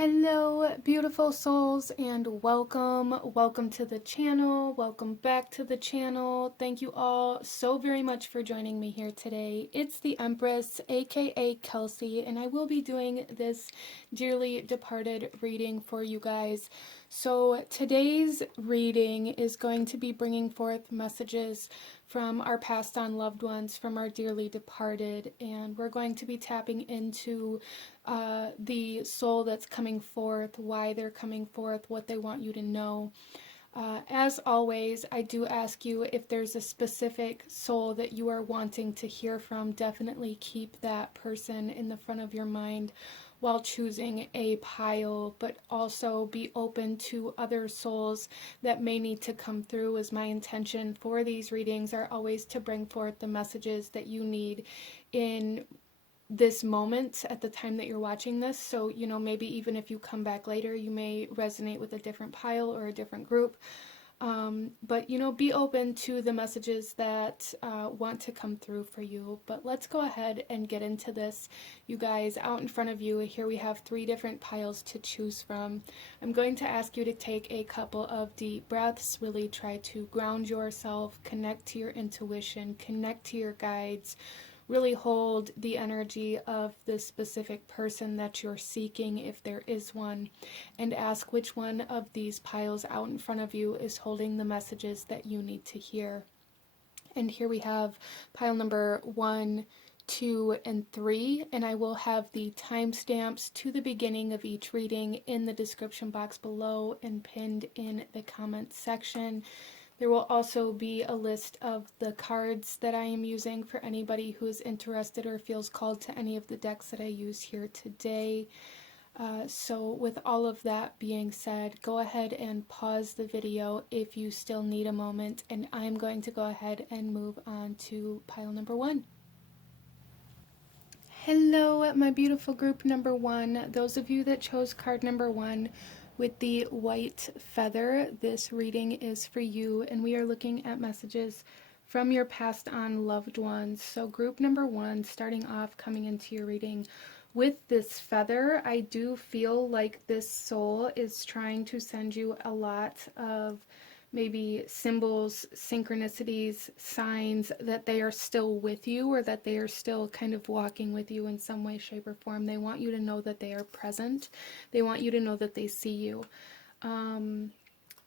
Hello, beautiful souls, and welcome to the channel. Welcome back to the channel. Thank you all so very much for joining me here today. It's the Empress, aka Kelsey, and I will be doing this dearly departed reading for you guys. So today's reading is going to be bringing forth messages from our passed on loved ones, from our dearly departed, and we're going to be tapping into the soul that's coming forth, why they're coming forth, what they want you to know. As always, I do ask you, if there's a specific soul that you are wanting to hear from, definitely keep that person in the front of your mind while choosing a pile, but also be open to other souls that may need to come through, as my intention for these readings are always to bring forth the messages that you need in this moment at the time that you're watching this. So, maybe even if you come back later, you may resonate with a different pile or a different group. But be open to the messages that want to come through for you. But let's go ahead and get into this. You guys, out in front of you, here we have 3 different piles to choose from. I'm going to ask you to take a couple of deep breaths, really try to ground yourself, connect to your intuition, connect to your guides. Really hold the energy of the specific person that you're seeking, if there is one, and ask which one of these piles out in front of you is holding the messages that you need to hear. And here we have pile number 1, 2, and 3, and I will have the timestamps to the beginning of each reading in the description box below and pinned in the comments section. There will also be a list of the cards that I am using for anybody who is interested or feels called to any of the decks that I use here today. So with all of that being said, go ahead and pause the video if you still need a moment, and I'm going to go ahead and move on to pile number 1. Hello, my beautiful group number 1. Those of you that chose card number 1, with the white feather, this reading is for you, and we are looking at messages from your passed on loved ones. So group number 1, starting off, coming into your reading with this feather, I do feel like this soul is trying to send you a lot of maybe symbols, synchronicities, signs that they are still with you, or that they are still kind of walking with you in some way, shape, or form. They want you to know that they are present. They want you to know that they see you.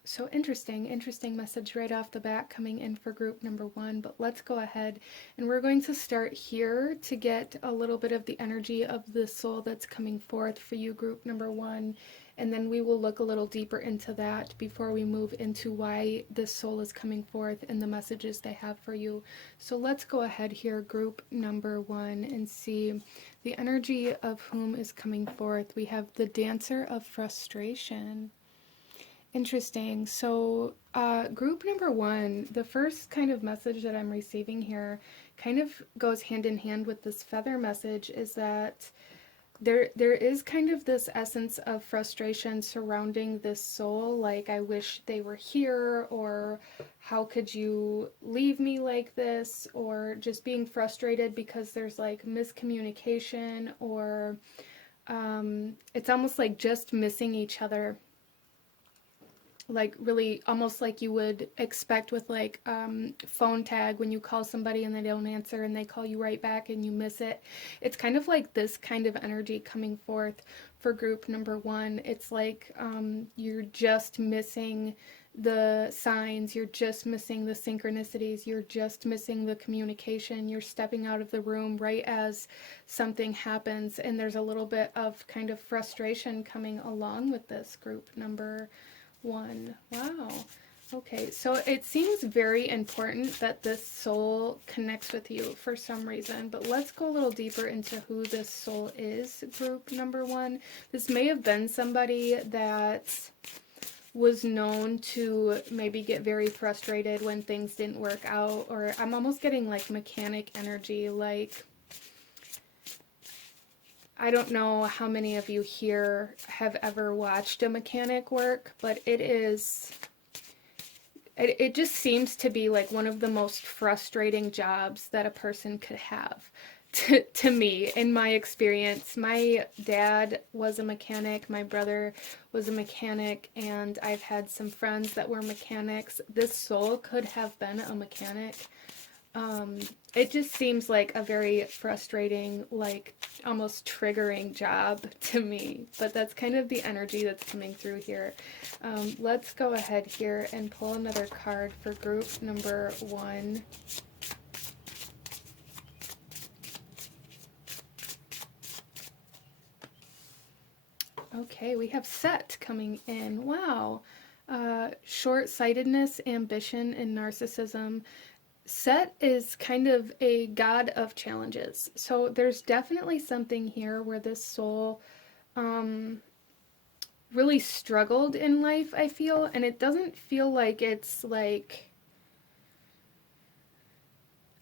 So interesting message right off the bat coming in for group number 1. But let's go ahead and we're going to start here to get a little bit of the energy of the soul that's coming forth for you, group number 1. And then we will look a little deeper into that before we move into why this soul is coming forth and the messages they have for you. So let's go ahead here, group number 1, and see the energy of whom is coming forth. We have the Dancer of Frustration. Interesting. So group number 1, the first kind of message that I'm receiving here kind of goes hand in hand with this feather message, is that there is kind of this essence of frustration surrounding this soul, like, I wish they were here, or how could you leave me like this, or just being frustrated because there's like miscommunication, or it's almost like just missing each other. Like really almost like you would expect with like phone tag, when you call somebody and they don't answer and they call you right back and you miss it. It's kind of like this kind of energy coming forth for group number 1. It's like you're just missing the signs, you're just missing the synchronicities, you're just missing the communication, you're stepping out of the room right as something happens, and there's a little bit of kind of frustration coming along with this, group number 1. Wow. Okay, so it seems very important that this soul connects with you for some reason, but let's go a little deeper into who this soul is, group number 1. This may have been somebody that was known to maybe get very frustrated when things didn't work out, or I'm almost getting like mechanic energy, like, I don't know how many of you here have ever watched a mechanic work, but it just seems to be like one of the most frustrating jobs that a person could have. to me, in my experience. My dad was a mechanic, my brother was a mechanic, and I've had some friends that were mechanics. This soul could have been a mechanic. It just seems like a very frustrating, like almost triggering job to me, but that's kind of the energy that's coming through here. Let's go ahead here and pull another card for group number 1. Okay, we have Set coming in. Wow. Short-sightedness, ambition, and narcissism. Set is kind of a god of challenges. So there's definitely something here where this soul really struggled in life, I feel. And it doesn't feel like it's like,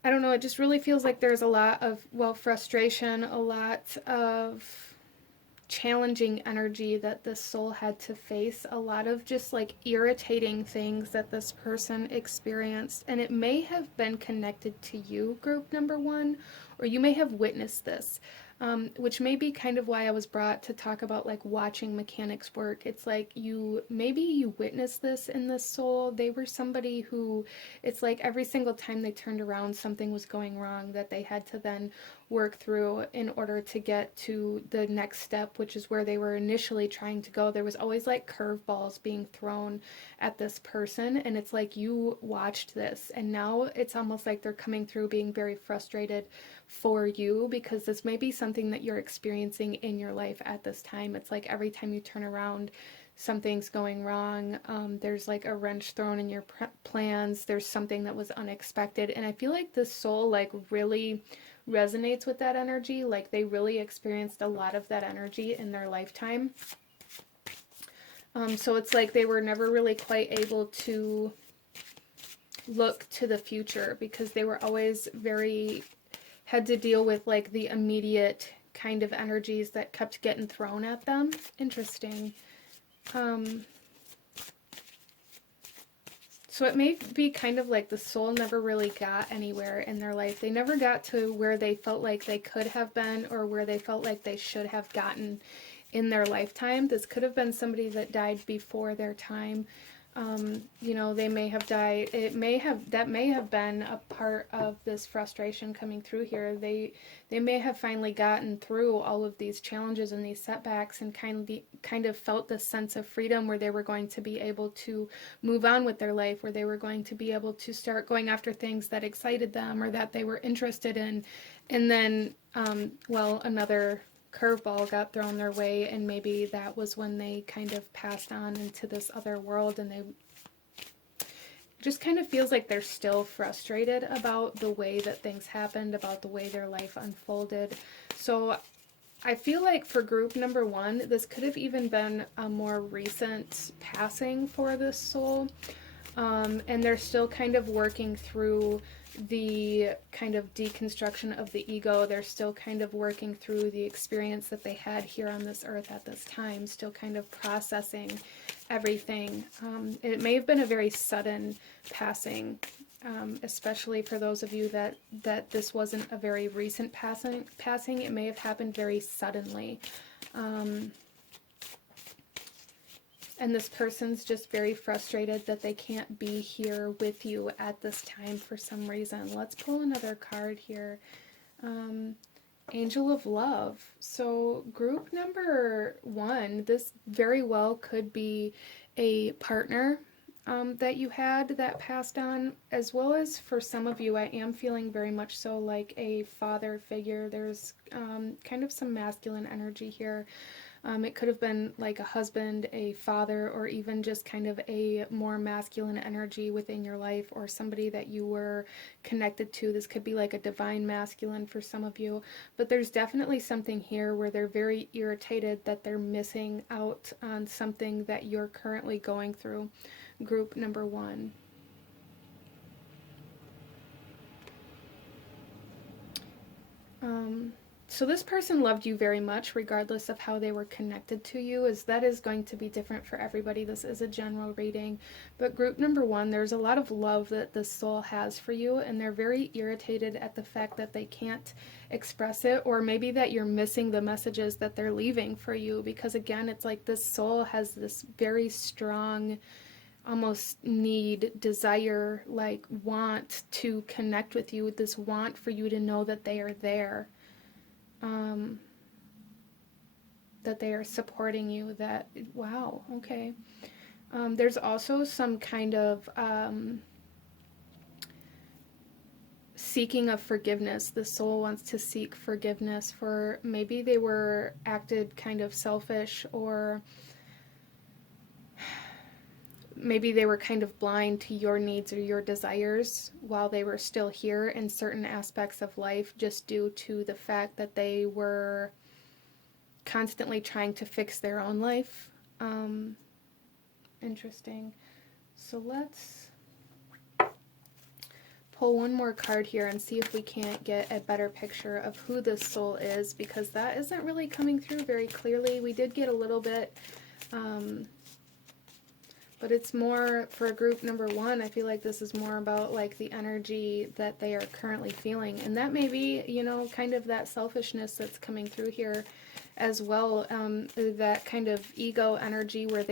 I don't know, it just really feels like there's a lot of, well, frustration, a lot of challenging energy that this soul had to face, a lot of just like irritating things that this person experienced, and it may have been connected to you, group number 1, or you may have witnessed this, which may be kind of why I was brought to talk about like watching mechanics work. It's like maybe you witnessed this in this soul. They were somebody who, it's like every single time they turned around, something was going wrong that they had to then work through in order to get to the next step, which is where they were initially trying to go. There was always like curveballs being thrown at this person, and it's like you watched this, and now it's almost like they're coming through being very frustrated for you, because this may be something that you're experiencing in your life at this time. It's like every time you turn around, something's going wrong. There's like a wrench thrown in your plans. There's something that was unexpected, and I feel like this soul like really resonates with that energy. Like they really experienced a lot of that energy in their lifetime. So it's like they were never really quite able to look to the future, because they were always had to deal with like the immediate kind of energies that kept getting thrown at them. Interesting. So it may be kind of like the soul never really got anywhere in their life. They never got to where they felt like they could have been, or where they felt like they should have gotten in their lifetime. This could have been somebody that died before their time. They may have died. That may have been a part of this frustration coming through here. They may have finally gotten through all of these challenges and these setbacks, and kind of felt this sense of freedom where they were going to be able to move on with their life, where they were going to be able to start going after things that excited them or that they were interested in. And then, another curveball got thrown their way, and maybe that was when they kind of passed on into this other world, and they just kind of feels like they're still frustrated about the way that things happened, about the way their life unfolded. So I feel like for group number 1, this could have even been a more recent passing for this soul, and they're still kind of working through the kind of deconstruction of the ego. They're still kind of working through the experience that they had here on this earth at this time, still kind of processing everything. It may have been a very sudden passing, especially for those of you that this wasn't a very recent passing. It may have happened very suddenly. And this person's just very frustrated that they can't be here with you at this time for some reason. Let's pull another card here. Angel of Love. So group number 1, this very well could be a partner that you had that passed on, as well as for some of you, I am feeling very much so like a father figure. There's kind of some masculine energy here. It could have been like a husband, a father, or even just kind of a more masculine energy within your life, or somebody that you were connected to. This could be like a divine masculine for some of you, but there's definitely something here where they're very irritated that they're missing out on something that you're currently going through. Group number 1. So this person loved you very much, regardless of how they were connected to you. As that is going to be different for everybody. This is a general reading. But group number one, there's a lot of love that this soul has for you, and they're very irritated at the fact that they can't express it, or maybe that you're missing the messages that they're leaving for you. Because again, it's like this soul has this very strong, almost need, desire, like want to connect with you, this want for you to know that they are there. That they are supporting you, that, wow, okay. There's also some kind of seeking of forgiveness. The soul wants to seek forgiveness for maybe they were acted kind of selfish, or maybe they were kind of blind to your needs or your desires while they were still here in certain aspects of life, just due to the fact that they were constantly trying to fix their own life. Interesting. So let's pull one more card here and see if we can't get a better picture of who this soul is, because that isn't really coming through very clearly. We did get a little bit, but it's more for group number one. I feel like this is more about like the energy that they are currently feeling, and that may be, you know, kind of that selfishness that's coming through here as well, that kind of ego energy where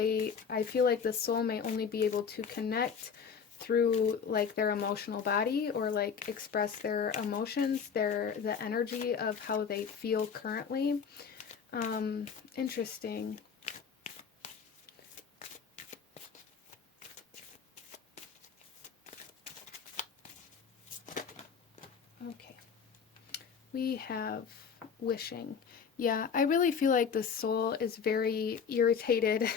I feel like the soul may only be able to connect through like their emotional body, or like express their emotions, the energy of how they feel currently. Interesting. Okay. We have wishing. Yeah, I really feel like the soul is very irritated,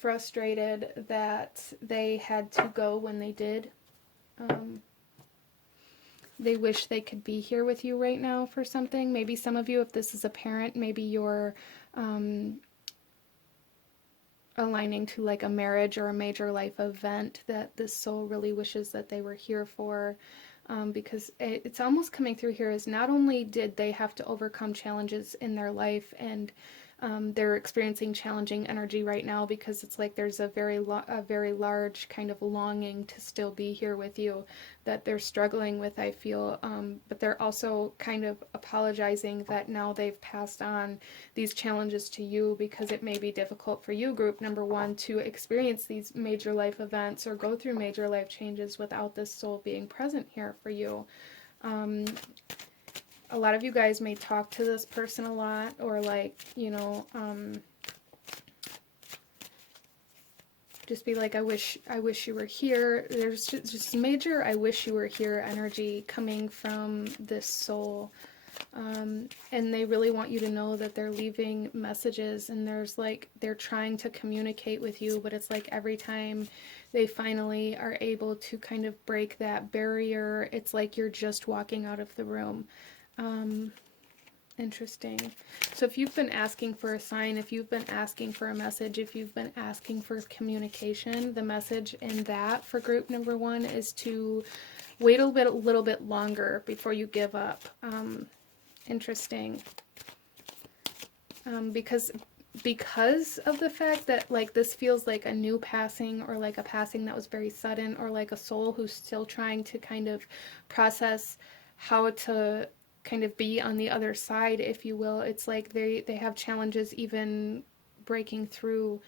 frustrated that they had to go when they did. They wish they could be here with you right now for something. Maybe some of you, if this is a parent, maybe you're aligning to like a marriage or a major life event that this soul really wishes that they were here for. Because it's almost coming through here as not only did they have to overcome challenges in their life, and they're experiencing challenging energy right now, because it's like there's a very large kind of longing to still be here with you that they're struggling with, I feel, but they're also kind of apologizing that now they've passed on these challenges to you, because it may be difficult for you, group number one, to experience these major life events or go through major life changes without this soul being present here for you. A lot of you guys may talk to this person a lot, or like, you know, just be like, I wish you were here. There's just major I wish you were here energy coming from this soul. And they really want you to know that they're leaving messages, and there's like, they're trying to communicate with you, but it's like every time they finally are able to kind of break that barrier, it's like you're just walking out of the room. Interesting. So if you've been asking for a sign, if you've been asking for a message, if you've been asking for communication, the message in that for group number one is to wait a little bit longer before you give up. Interesting. Because of the fact that like this feels like a new passing, or like a passing that was very sudden, or like a soul who's still trying to kind of process how to kind of be on the other side, if you will. It's like they have challenges even breaking through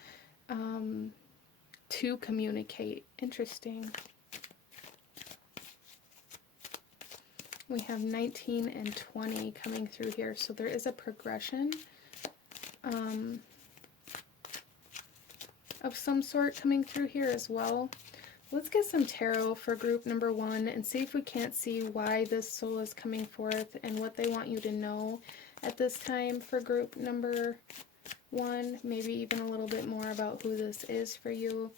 to communicate. Interesting. We have 19 and 20 coming through here, so there is a progression of some sort coming through here as well. Let's get some tarot for group number one and see if we can't see why this soul is coming forth and what they want you to know at this time for group number one. Maybe even a little bit more about who this is for you.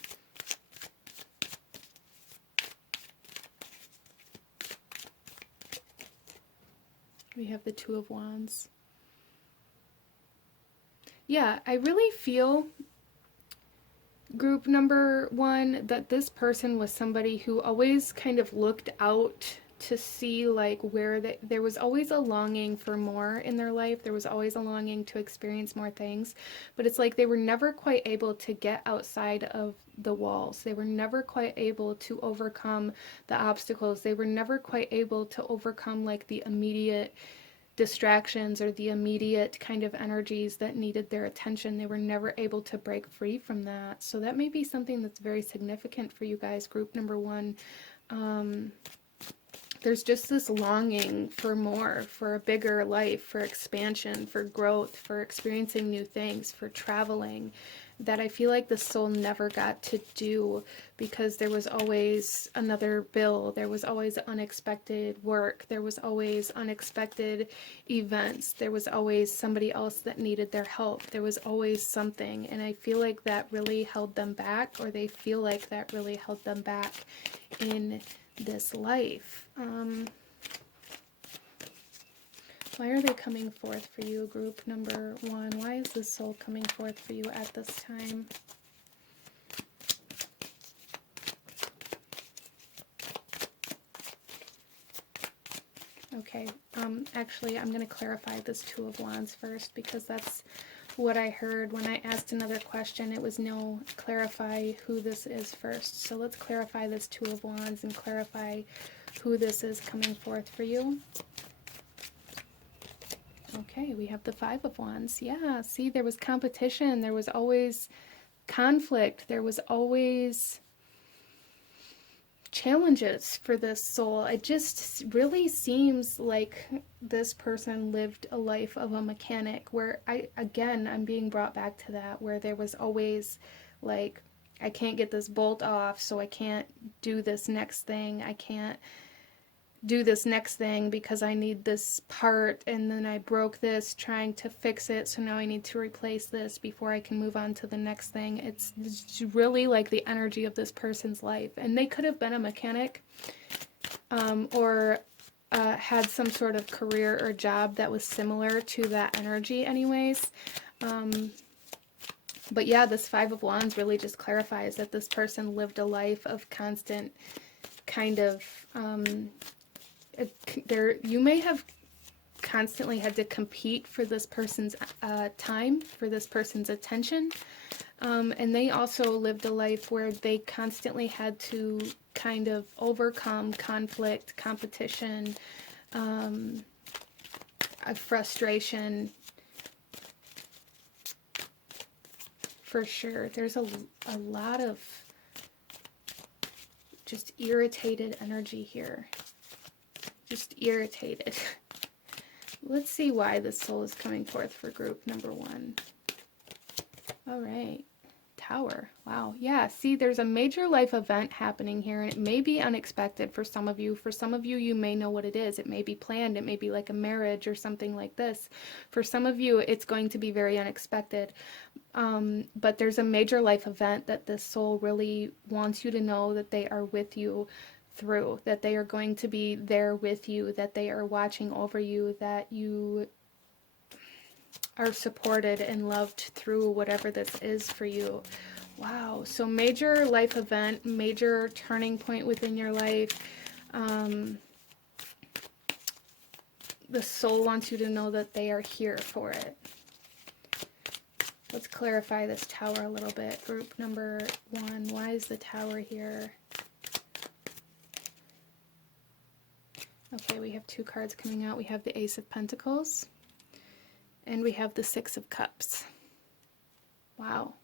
We have the Two of Wands. Yeah, I really feel, group number one, that this person was somebody who always kind of looked out to see like where there was always a longing for more in their life. There was always a longing to experience more things, but it's like they were never quite able to get outside of the walls. They were never quite able to overcome the obstacles. They were never quite able to overcome like the immediate distractions or the immediate kind of energies that needed their attention. They were never able to break free from that. So that may be something that's very significant for you guys, group number one. There's just this longing for more, for a bigger life, for expansion, for growth, for experiencing new things, for traveling, that I feel like the soul never got to do because there was always another bill, there was always unexpected work, there was always unexpected events, there was always somebody else that needed their help, there was always something, and I feel like that really held them back, or they feel like that really held them back in this life. Why are they coming forth for you, group number one? Why is this soul coming forth for you at this time? Okay, actually, I'm going to clarify this Two of Wands first, because that's what I heard when I asked another question. It was no, clarify who this is first. So let's clarify this Two of Wands and clarify who this is coming forth for you. Okay, we have the Five of Wands. Yeah, see, there was competition. There was always conflict. There was always challenges for this soul. It just really seems like this person lived a life of a mechanic, where I'm being brought back to that, where there was always like, I can't get this bolt off, so I can't do this next thing. I can't do this next thing because I need this part, and then I broke this trying to fix it, so now I need to replace this before I can move on to the next thing. It's really like the energy of this person's life, and they could have been a mechanic, or had some sort of career or job that was similar to that energy anyways. But yeah, this Five of Wands really just clarifies that this person lived a life of constant kind of you may have constantly had to compete for this person's time, for this person's attention, and they also lived a life where they constantly had to kind of overcome conflict, competition, frustration, for sure. There's a lot of just irritated energy here. Just irritated. Let's see why this soul is coming forth for group number one. All right. Tower. Wow. Yeah, see, there's a major life event happening here, and it may be unexpected for some of you. For some of you, you may know what it is. It may be planned. It may be like a marriage or something like this. For some of you, it's going to be very unexpected. But there's a major life event that this soul really wants you to know that they are with you through, that they are going to be there with you, that they are watching over you, that you are supported and loved through whatever this is for you. Wow. So major life event, major turning point within your life. The soul wants you to know that they are here for it. Let's clarify this Tower a little bit. Group number one, why is the Tower here? Okay, we have two cards coming out. We have the Ace of Pentacles, and we have the Six of Cups. Wow.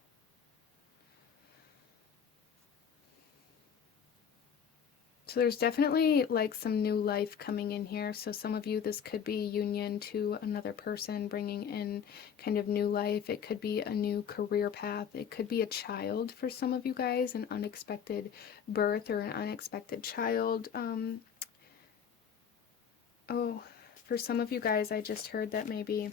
So there's definitely like some new life coming in here. So some of you, this could be union to another person, bringing in kind of new life. It could be a new career path. It could be a child for some of you guys, an unexpected birth or an unexpected child. Oh, for some of you guys, I just heard that maybe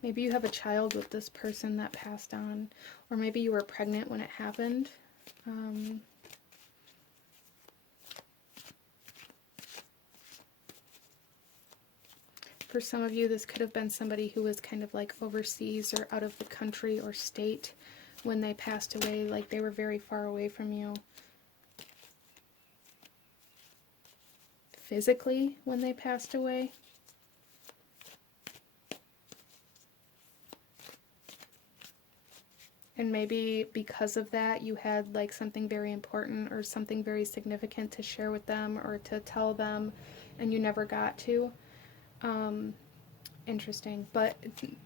you have a child with this person that passed on, or maybe you were pregnant when it happened. For some of you, this could have been somebody who was kind of like overseas or out of the country or state when they passed away, like they were very far away from you. physically when they passed away. And maybe because of that, you had like something very important or something very significant to share with them or to tell them, and you never got to. Interesting. But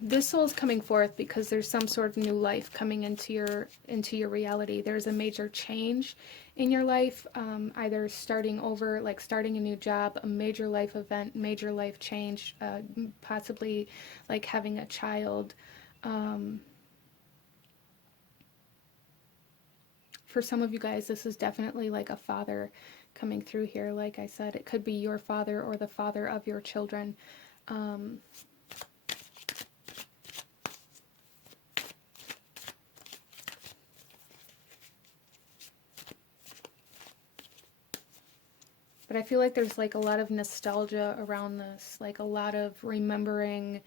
this soul is coming forth because there's some sort of new life coming into your reality. There's a major change in your life, either starting over, like starting a new job, a major life event, major life change, possibly like having a child. For some of you guys, this is definitely like a father coming through here. Like I said, it could be your father or the father of your children. But I feel like there's like a lot of nostalgia around this, like a lot of remembering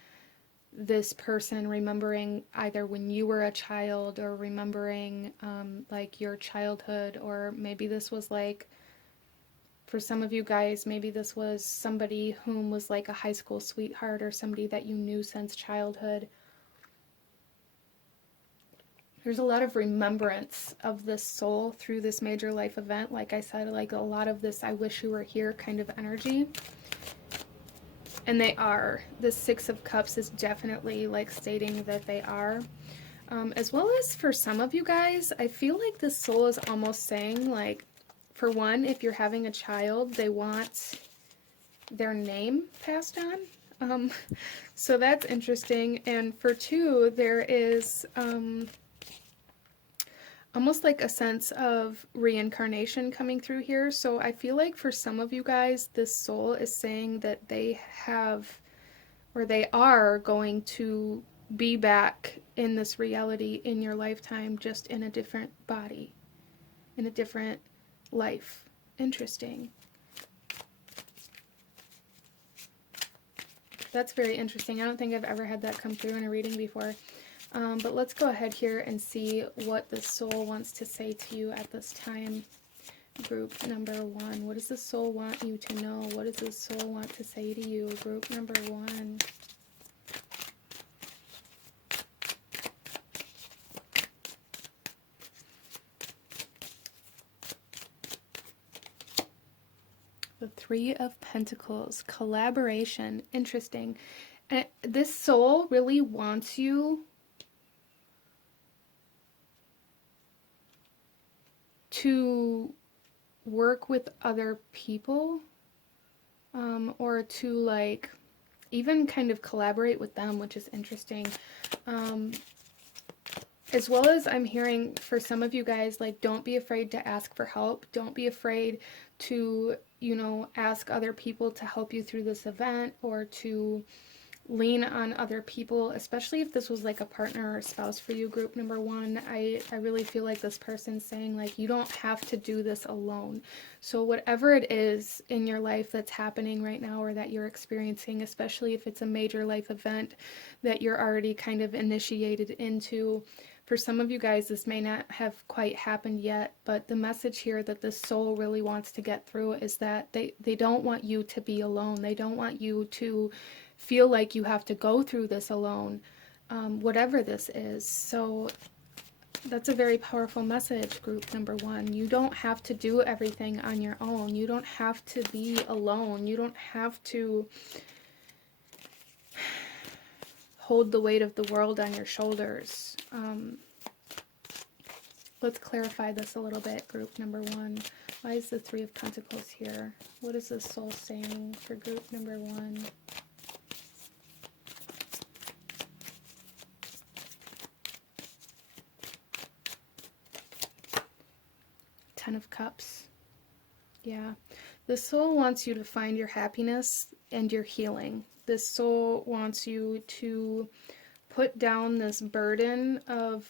this person, remembering either when you were a child or remembering like your childhood, or maybe this was like, for some of you guys, maybe this was somebody whom was like a high school sweetheart or somebody that you knew since childhood. There's a lot of remembrance of this soul through this major life event. Like I said, like a lot of this I wish you were here kind of energy. And they are. The Six of Cups is definitely like stating that they are. As well as for some of you guys, I feel like this soul is almost saying, like, for one, if you're having a child, they want their name passed on. So that's interesting. And for two, there is almost like a sense of reincarnation coming through here. So I feel like for some of you guys, this soul is saying that they have, or they are going to be back in this reality in your lifetime, just in a different body, in a different life. Interesting. That's very interesting. I don't think I've ever had that come through in a reading before. But let's go ahead here and see what the soul wants to say to you at this time. Group number one. What does the soul want you to know? What does the soul want to say to you? Group number one. The Three of Pentacles. Collaboration. Interesting. And this soul really wants you to work with other people, or to like even kind of collaborate with them, which is interesting. As well as I'm hearing for some of you guys, like, don't be afraid to ask for help. Don't be afraid to, you know, ask other people to help you through this event, or to lean on other people, especially if this was like a partner or a spouse for you, group number one. I really feel like this person's saying, like, you don't have to do this alone. So whatever it is in your life that's happening right now, or that you're experiencing, especially if it's a major life event that you're already kind of initiated into, for some of you guys, this may not have quite happened yet, but the message here that this soul really wants to get through is that they don't want you to be alone. They don't want you to feel like you have to go through this alone, whatever this is. So that's a very powerful message, group number one. You don't have to do everything on your own. You don't have to be alone. You don't have to hold the weight of the world on your shoulders. Let's clarify this a little bit, group number one. Why is the Three of Pentacles here? What is the soul saying for group number one? Ten of Cups. Yeah. This soul wants you to find your happiness and your healing. This soul wants you to put down this burden of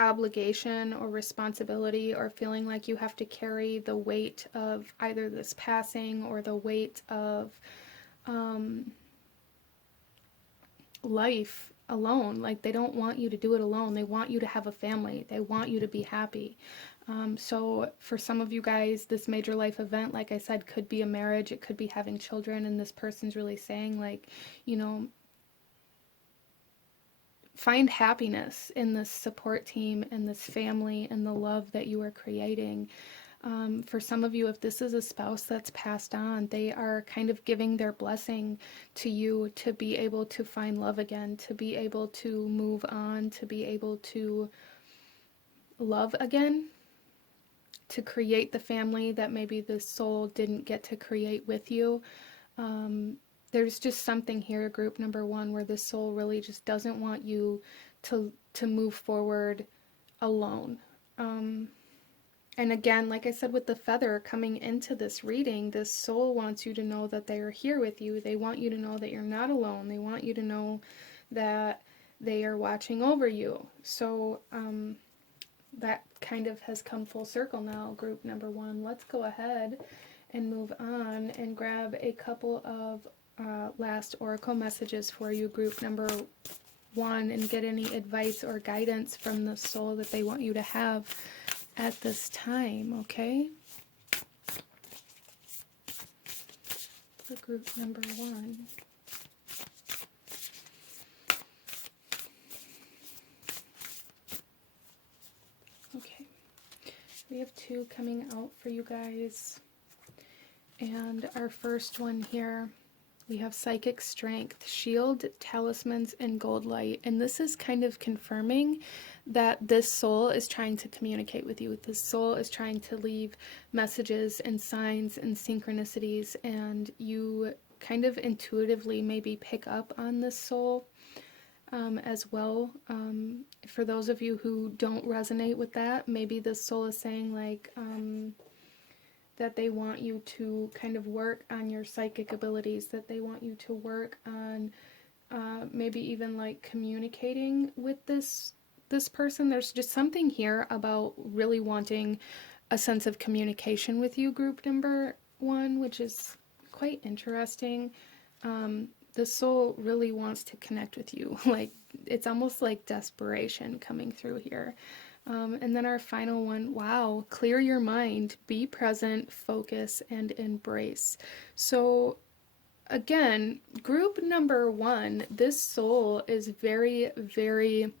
obligation or responsibility, or feeling like you have to carry the weight of either this passing or the weight of life alone. Like, they don't want you to do it alone. They want you to have a family. They want you to be happy. So for some of you guys, this major life event, like I said, could be a marriage, it could be having children, and this person's really saying, like, you know, find happiness in this support team and this family and the love that you are creating. For some of you, if this is a spouse that's passed on, they are kind of giving their blessing to you to be able to find love again, to be able to move on, to be able to love again, to create the family that maybe the soul didn't get to create with you. There's just something here, group number one, where this soul really just doesn't want you to move forward alone. And again, like I said, with the feather coming into this reading, this soul wants you to know that they are here with you. They want you to know that you're not alone. They want you to know that they are watching over you. So that kind of has come full circle now, group number one. Let's go ahead and move on and grab a couple of last oracle messages for you, group number one, and get any advice or guidance from the soul that they want you to have at this time, okay? For group number one. Okay, we have two coming out for you guys. And our first one here, we have psychic strength, shield, talismans, and gold light. And this is kind of confirming that this soul is trying to communicate with you. This soul is trying to leave messages and signs and synchronicities, and you kind of intuitively maybe pick up on this soul as well. For those of you who don't resonate with that, maybe this soul is saying like that they want you to kind of work on your psychic abilities, that they want you to work on maybe even like communicating with this person. There's just something here about really wanting a sense of communication with you, group number one, which is quite interesting. The soul really wants to connect with you. Like, it's almost like desperation coming through here. And then our final one, wow, clear your mind, be present, focus, and embrace. So again, group number one, this soul is very, very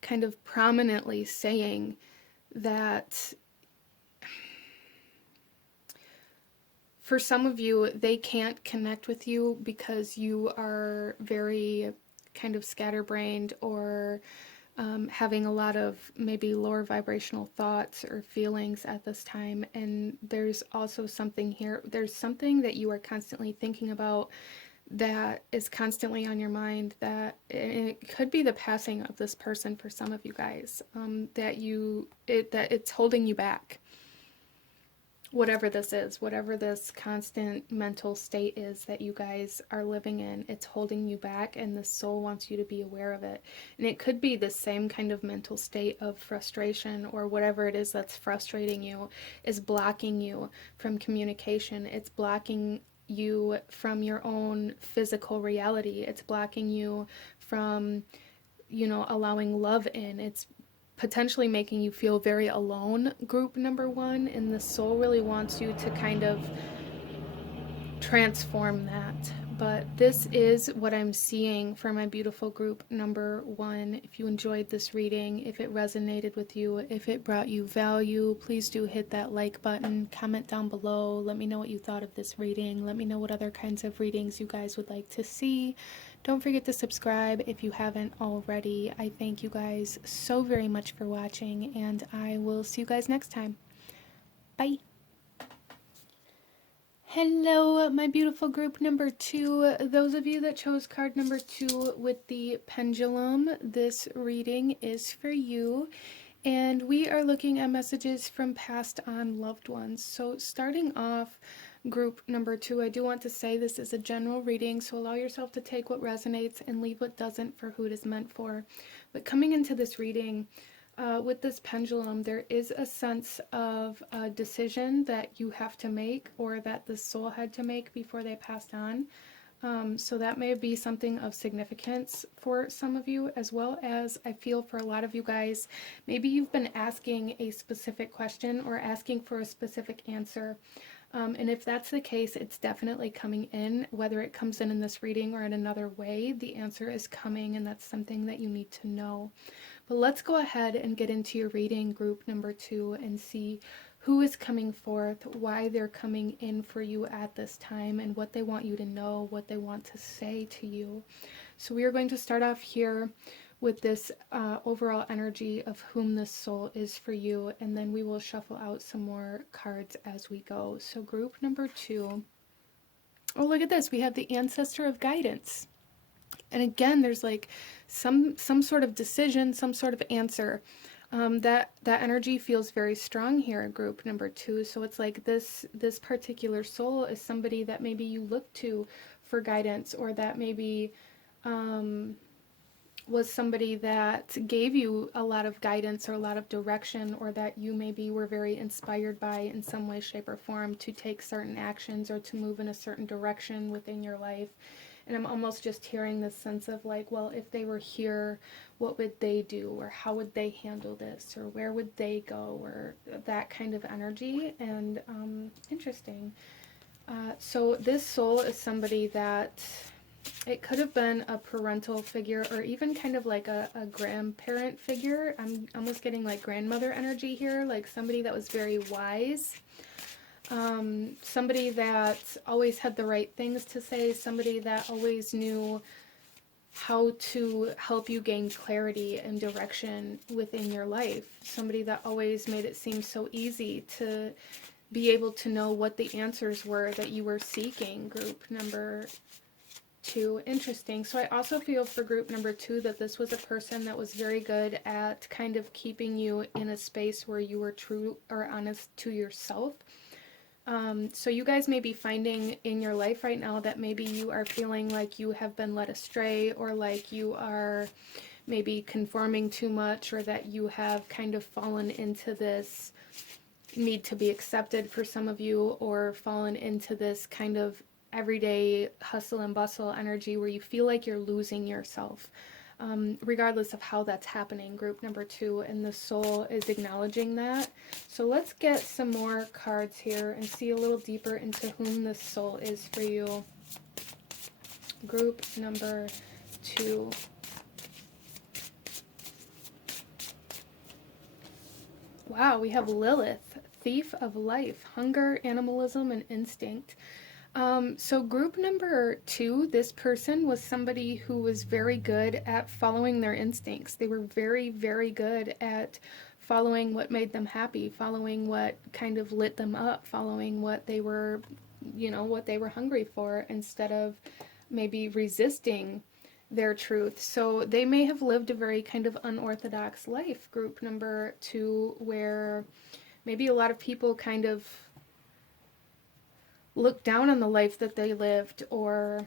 kind of prominently saying that for some of you, they can't connect with you because you are very kind of scatterbrained or having a lot of maybe lower vibrational thoughts or feelings at this time. And there's also something here, there's something that you are constantly thinking about that is constantly on your mind, that it could be the passing of this person for some of you guys, that it's holding you back. Whatever this is, whatever this constant mental state is that you guys are living in, it's holding you back, and the soul wants you to be aware of it. And it could be the same kind of mental state of frustration, or whatever it is that's frustrating you is blocking you from communication. It's blocking you from your own physical reality. It's blocking you from, you know, allowing love in. It's potentially making you feel very alone, group number one, and the soul really wants you to kind of transform that. But this is what I'm seeing for my beautiful group number one. If you enjoyed this reading, if it resonated with you, if it brought you value, please do hit that like button, comment down below, let me know what you thought of this reading, let me know what other kinds of readings you guys would like to see. Don't forget to subscribe if you haven't already. I thank you guys so very much for watching, and I will see you guys next time. Bye. Hello, my beautiful group number two. Those of you that chose card number two with the pendulum, this reading is for you. And we are looking at messages from passed on loved ones. So starting off, group number two, I do want to say this is a general reading, so allow yourself to take what resonates and leave what doesn't for who it is meant for. But coming into this reading, with this pendulum, there is a sense of a decision that you have to make, or that the soul had to make before they passed on. So that may be something of significance for some of you, as well as I feel for a lot of you guys, maybe you've been asking a specific question or asking for a specific answer. And if that's the case, it's definitely coming in, whether it comes in this reading or in another way, the answer is coming, and that's something that you need to know. But let's go ahead and get into your reading, group number 2, and see who is coming forth, why they're coming in for you at this time, and what they want you to know, what they want to say to you. So we are going to start off here with this overall energy of whom this soul is for you, and then we will shuffle out some more cards as we go. So group number 2. Oh, look at this. We have the ancestor of guidance. And again, there's like some sort of decision, some sort of answer. That energy feels very strong here in group number 2. So it's like this particular soul is somebody that maybe you look to for guidance, or that maybe was somebody that gave you a lot of guidance or a lot of direction, or that you maybe were very inspired by in some way, shape, or form to take certain actions or to move in a certain direction within your life. And I'm almost just hearing this sense of like, well, if they were here, what would they do? Or how would they handle this? Or where would they go? Or that kind of energy. And interesting. So this soul is somebody that, it could have been a parental figure, or even kind of like a grandparent figure. I'm almost getting like grandmother energy here, like somebody that was very wise. Somebody that always had the right things to say, somebody that always knew how to help you gain clarity and direction within your life, somebody that always made it seem so easy to be able to know what the answers were that you were seeking, group number 2. Interesting. So I also feel for group number 2 that this was a person that was very good at kind of keeping you in a space where you were true or honest to yourself. So you guys may be finding in your life right now that maybe you are feeling like you have been led astray, or like you are maybe conforming too much, or that you have kind of fallen into this need to be accepted for some of you, or fallen into this kind of everyday hustle and bustle energy where you feel like you're losing yourself. Regardless of how that's happening, group number 2, and the soul is acknowledging that. So let's get some more cards here and see a little deeper into whom this soul is for you. Group number 2. Wow, we have Lilith, thief of life, hunger, animalism, and instinct. So group number 2, this person was somebody who was very good at following their instincts. They were very, very good at following what made them happy, following what kind of lit them up, following what they were, what they were hungry for, instead of maybe resisting their truth. So they may have lived a very kind of unorthodox life, group number 2, where maybe a lot of people kind of looked down on the life that they lived, or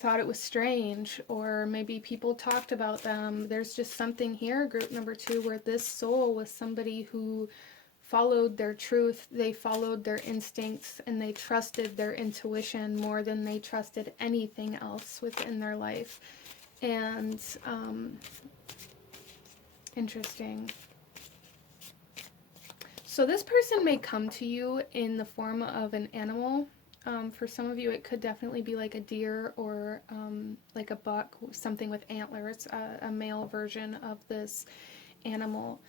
thought it was strange, or maybe people talked about them. There's just something here, group number 2, where this soul was somebody who followed their truth, they followed their instincts, and they trusted their intuition more than they trusted anything else within their life. And interesting. So this person may come to you in the form of an animal. For some of you, it could definitely be like a deer, or like a buck, something with antlers, a male version of this animal.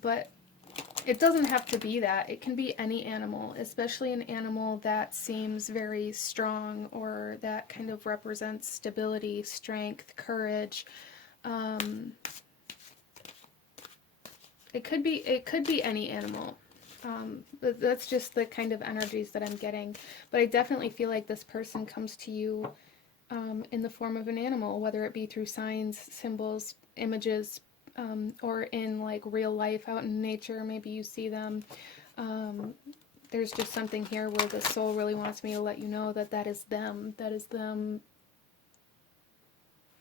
But it doesn't have to be that. It can be any animal, especially an animal that seems very strong, or that kind of represents stability, strength, courage. It could be any animal. But that's just the kind of energies that I'm getting. But I definitely feel like this person comes to you in the form of an animal, whether it be through signs, symbols, images, or in like real life out in nature. Maybe you see them. There's just something here where the soul really wants me to let you know that that is them. That is them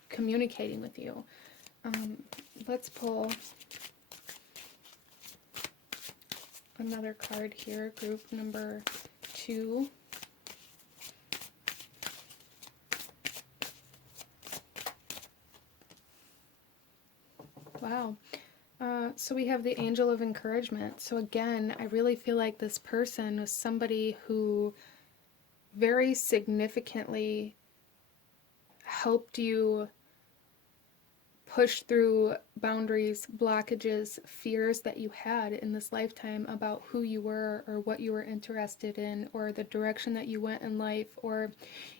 communicating with you. Let's pull another card here, group number 2. Wow. So we have the angel of encouragement. So again, I really feel like this person was somebody who very significantly helped you push through boundaries, blockages, fears that you had in this lifetime about who you were or what you were interested in or the direction that you went in life, or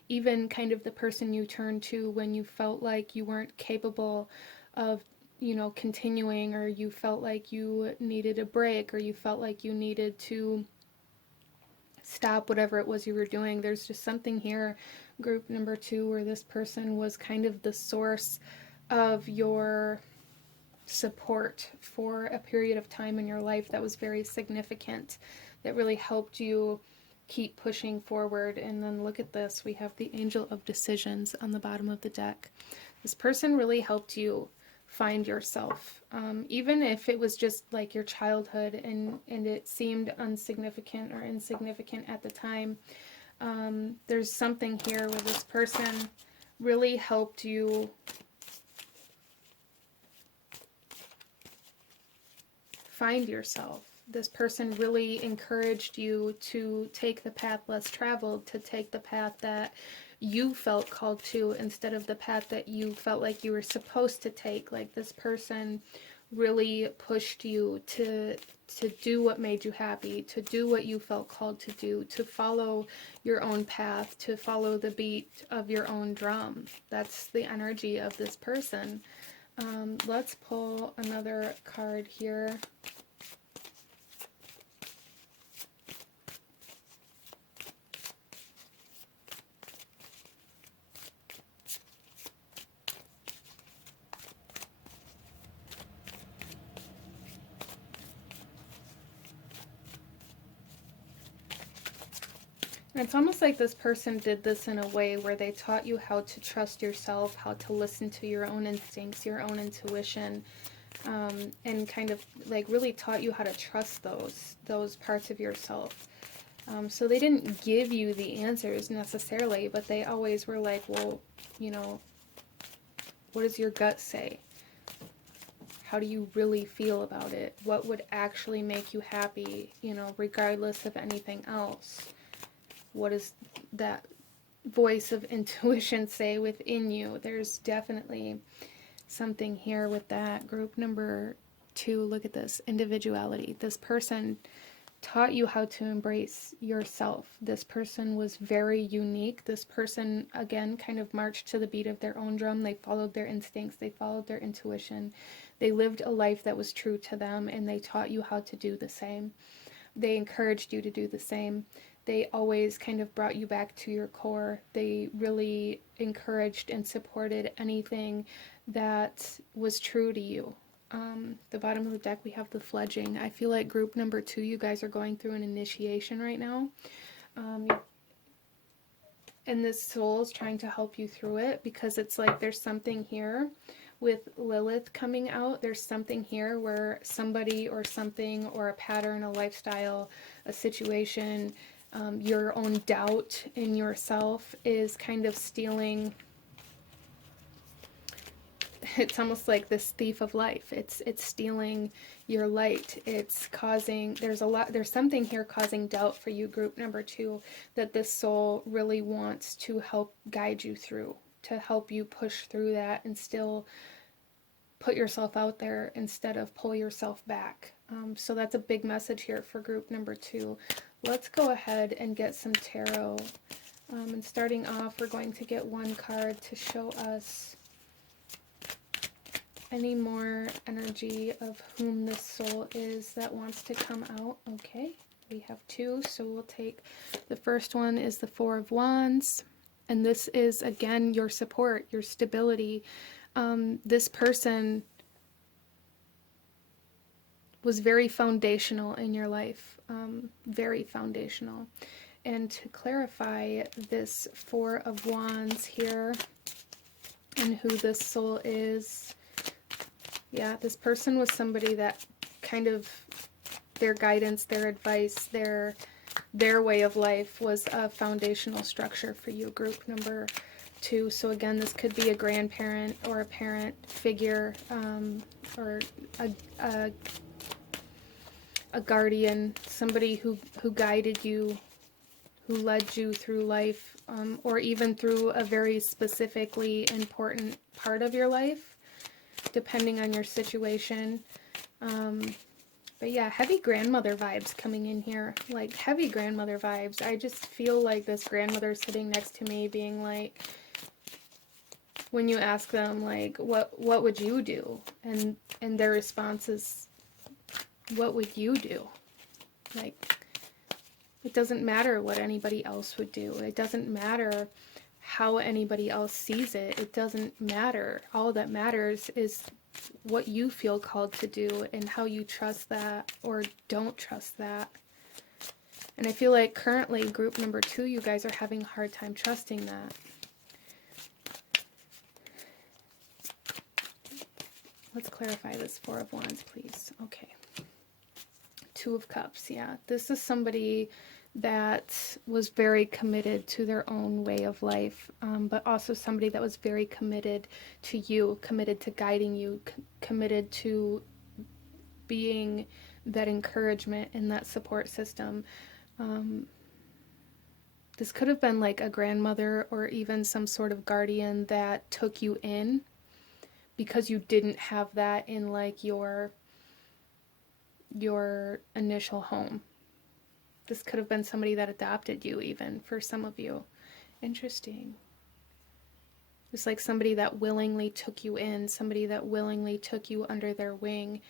even kind of the person you turned to when you felt like you weren't capable of, continuing, or you felt like you needed a break, or you felt like you needed to stop whatever it was you were doing. There's just something here, group number 2, where this person was kind of the source of your support for a period of time in your life that was very significant, that really helped you keep pushing forward. And then look at this, we have the angel of decisions on the bottom of the deck. This person really helped you find yourself, even if it was just like your childhood and it seemed insignificant or insignificant at the time. There's something here where this person really helped you find yourself. This person really encouraged you to take the path less traveled, to take the path that you felt called to instead of the path that you felt like you were supposed to take. Like, this person really pushed you to do what made you happy, to do what you felt called to do, to follow your own path, to follow the beat of your own drum. That's the energy of this person. Let's pull another card here. And it's almost like this person did this in a way where they taught you how to trust yourself, how to listen to your own instincts, your own intuition, and kind of like really taught you how to trust those parts of yourself. So they didn't give you the answers necessarily, but they always were like, well, what does your gut say? How do you really feel about it? What would actually make you happy, regardless of anything else? What does that voice of intuition say within you? There's definitely something here with that. Group number 2, look at this, individuality. This person taught you how to embrace yourself. This person was very unique. This person, again, kind of marched to the beat of their own drum. They followed their instincts. They followed their intuition. They lived a life that was true to them, and they taught you how to do the same. They encouraged you to do the same. They always kind of brought you back to your core. They really encouraged and supported anything that was true to you. The bottom of the deck, we have the fledging. I feel like group number 2, you guys are going through an initiation right now. And this soul is trying to help you through it, because it's like there's something here with Lilith coming out. There's something here where somebody or something or a pattern, a lifestyle, a situation, your own doubt in yourself is kind of stealing. It's almost like this thief of life. It's stealing your light. It's causing, there's something here causing doubt for you, group number 2, that this soul really wants to help guide you through, to help you push through that and still put yourself out there instead of pull yourself back. So that's a big message here for group number 2. Let's go ahead and get some tarot. And starting off, we're going to get one card to show us any more energy of whom this soul is that wants to come out. Okay, we have 2, so we'll take the first one is the 4 of Wands, and this is again your support, your stability. This person was very foundational in your life, very foundational. And to clarify this 4 of Wands here and who this soul is, yeah, this person was somebody that kind of, their guidance, their advice, their way of life was a foundational structure for you, group number too. So again, this could be a grandparent or a parent figure, or a guardian, somebody who guided you, who led you through life, or even through a very specifically important part of your life, depending on your situation. But yeah, heavy grandmother vibes coming in here, like heavy grandmother vibes. I just feel like this grandmother sitting next to me being like, when you ask them like, what would you do? And their response is, what would you do? Like, it doesn't matter what anybody else would do. It doesn't matter how anybody else sees it. It doesn't matter. All that matters is what you feel called to do and how you trust that or don't trust that. And I feel like currently, group number 2, you guys are having a hard time trusting that. Let's clarify this. 4 of Wands, please. Okay. 2 of Cups, yeah. This is somebody that was very committed to their own way of life, but also somebody that was very committed to you, committed to guiding you, committed to being that encouragement and that support system. This could have been like a grandmother or even some sort of guardian that took you in because you didn't have that in like your initial home. This could have been somebody that adopted you, even for some of you. Interesting. It's like somebody that willingly took you in, somebody that willingly took you under their wing,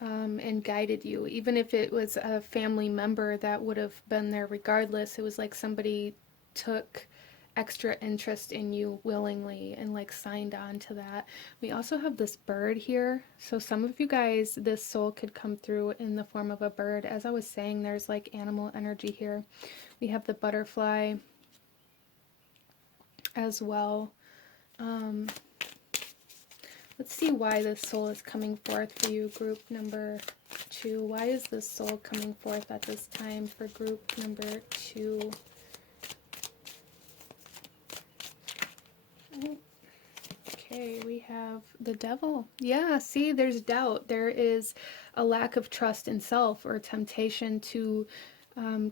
and guided you. Even if it was a family member that would have been there regardless, it was like somebody took extra interest in you willingly and like signed on to that. We also have this bird here. So some of you guys, this soul could come through in the form of a bird. As I was saying, there's like animal energy here. We have the butterfly as well. Let's see why this soul is coming forth for you, group number 2. Why is this soul coming forth at this time for group number 2? Okay, we have the devil. Yeah, see, there's doubt. There is a lack of trust in self or temptation to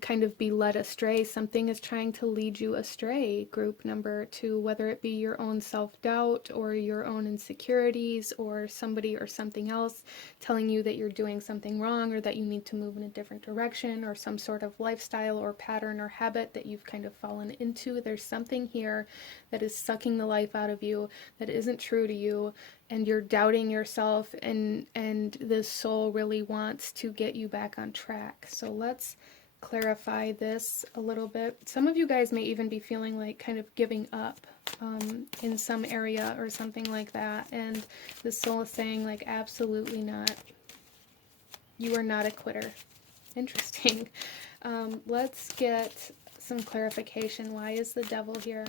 kind of be led astray. Something is trying to lead you astray, group number 2, whether it be your own self-doubt or your own insecurities or somebody or something else telling you that you're doing something wrong or that you need to move in a different direction, or some sort of lifestyle or pattern or habit that you've kind of fallen into. There's something here that is sucking the life out of you, that isn't true to you, and you're doubting yourself, and this soul really wants to get you back on track. So let's clarify this a little bit. Some of you guys may even be feeling like kind of giving up in some area or something like that, and the soul is saying like, absolutely not. You are not a quitter. Interesting. Let's get some clarification. Why is the devil here?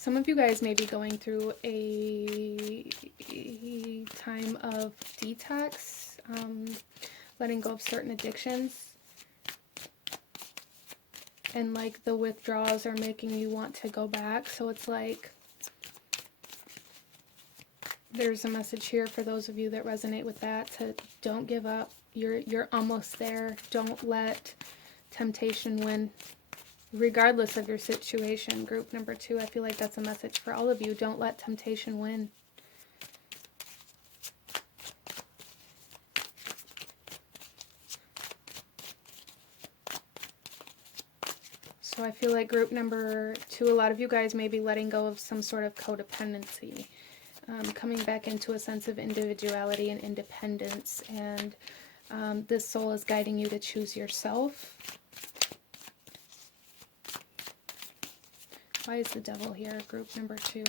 Some of you guys may be going through a time of detox, letting go of certain addictions, and like the withdrawals are making you want to go back. So it's like there's a message here for those of you that resonate with that, to don't give up. You're almost there. Don't let temptation win. Regardless of your situation, group number 2, I feel like that's a message for all of you. Don't let temptation win. So I feel like group number 2, a lot of you guys may be letting go of some sort of codependency, coming back into a sense of individuality and independence, and this soul is guiding you to choose yourself. Why is the devil here, group number 2?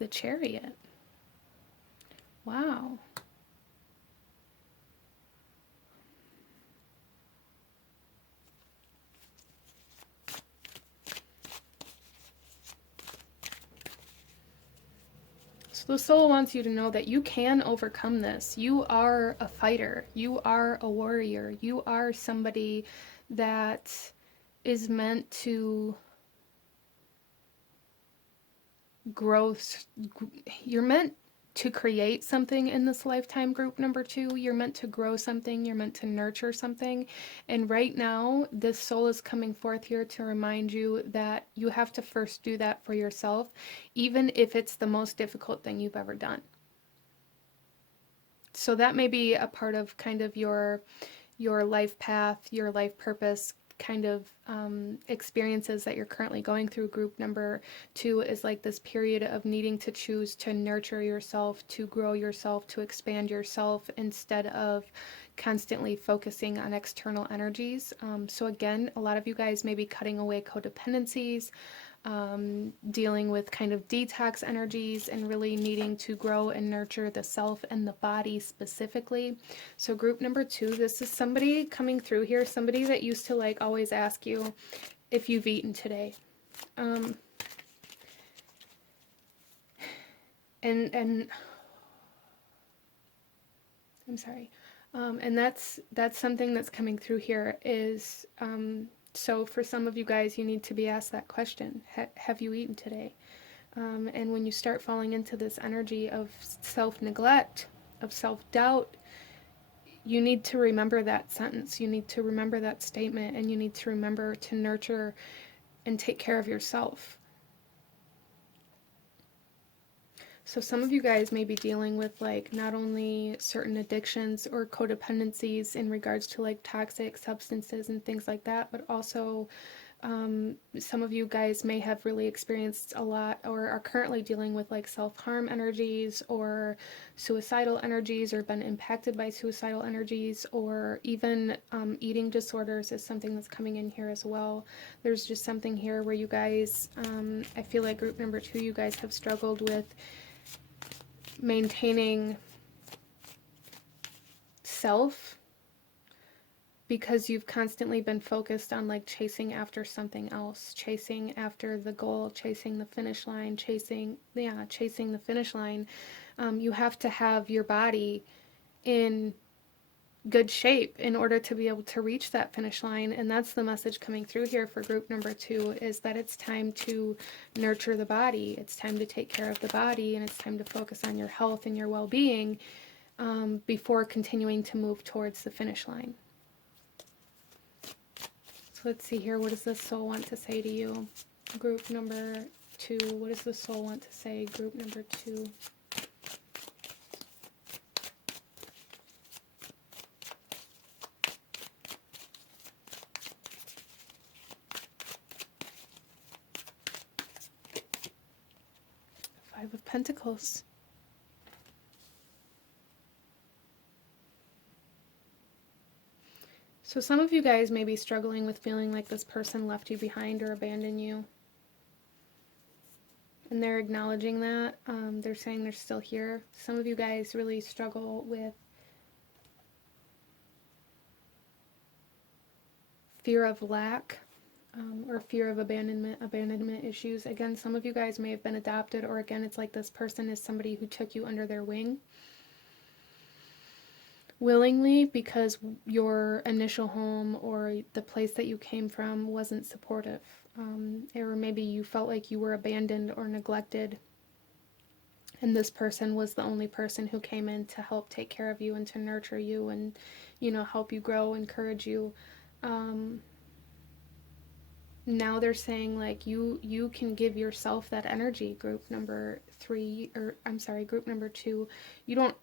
The Chariot. Wow. So the soul wants you to know that you can overcome this. You are a fighter. You are a warrior. You are somebody that is meant to grow. You're meant to create something in this lifetime, group number 2. You're meant to grow something. You're meant to nurture something. And right now, this soul is coming forth here to remind you that you have to first do that for yourself, even if it's the most difficult thing you've ever done. So that may be a part of kind of your life path, your life purpose, kind of experiences that you're currently going through. Group number 2 is like this period of needing to choose to nurture yourself, to grow yourself, to expand yourself, instead of constantly focusing on external energies. So again, a lot of you guys may be cutting away codependencies, dealing with kind of detox energies, and really needing to grow and nurture the self and the body specifically. So group number 2, this is somebody coming through here, somebody that used to like always ask you if you've eaten today. And I'm sorry. And that's something that's coming through here is, so for some of you guys, you need to be asked that question. Have you eaten today? And when you start falling into this energy of self-neglect, of self-doubt, you need to remember that sentence. You need to remember that statement, and you need to remember to nurture and take care of yourself. So some of you guys may be dealing with like not only certain addictions or codependencies in regards to like toxic substances and things like that, but also some of you guys may have really experienced a lot or are currently dealing with like self-harm energies or suicidal energies, or been impacted by suicidal energies, or even eating disorders is something that's coming in here as well. There's just something here where you guys, I feel like group number 2, you guys have struggled with maintaining self because you've constantly been focused on like chasing after something else, chasing after the goal, chasing the finish line, chasing the finish line. You have to have your body in good shape in order to be able to reach that finish line. And that's the message coming through here for group number 2, is that it's time to nurture the body. It's time to take care of the body, and it's time to focus on your health and your well-being before continuing to move towards the finish line. So let's see here. What does the soul want to say to you? Group number 2. What does the soul want to say? Group number 2. Five of Pentacles. So some of you guys may be struggling with feeling like this person left you behind or abandoned you. And they're acknowledging that. They're saying they're still here. Some of you guys really struggle with fear of lack, or fear of abandonment issues. Again, some of you guys may have been adopted, or again, it's like this person is somebody who took you under their wing willingly because your initial home or the place that you came from wasn't supportive. Or maybe you felt like you were abandoned or neglected, and this person was the only person who came in to help take care of you and to nurture you and, you know, help you grow, encourage you. Now they're saying like you can give yourself that energy, group number 3, or I'm sorry, group number 2. You don't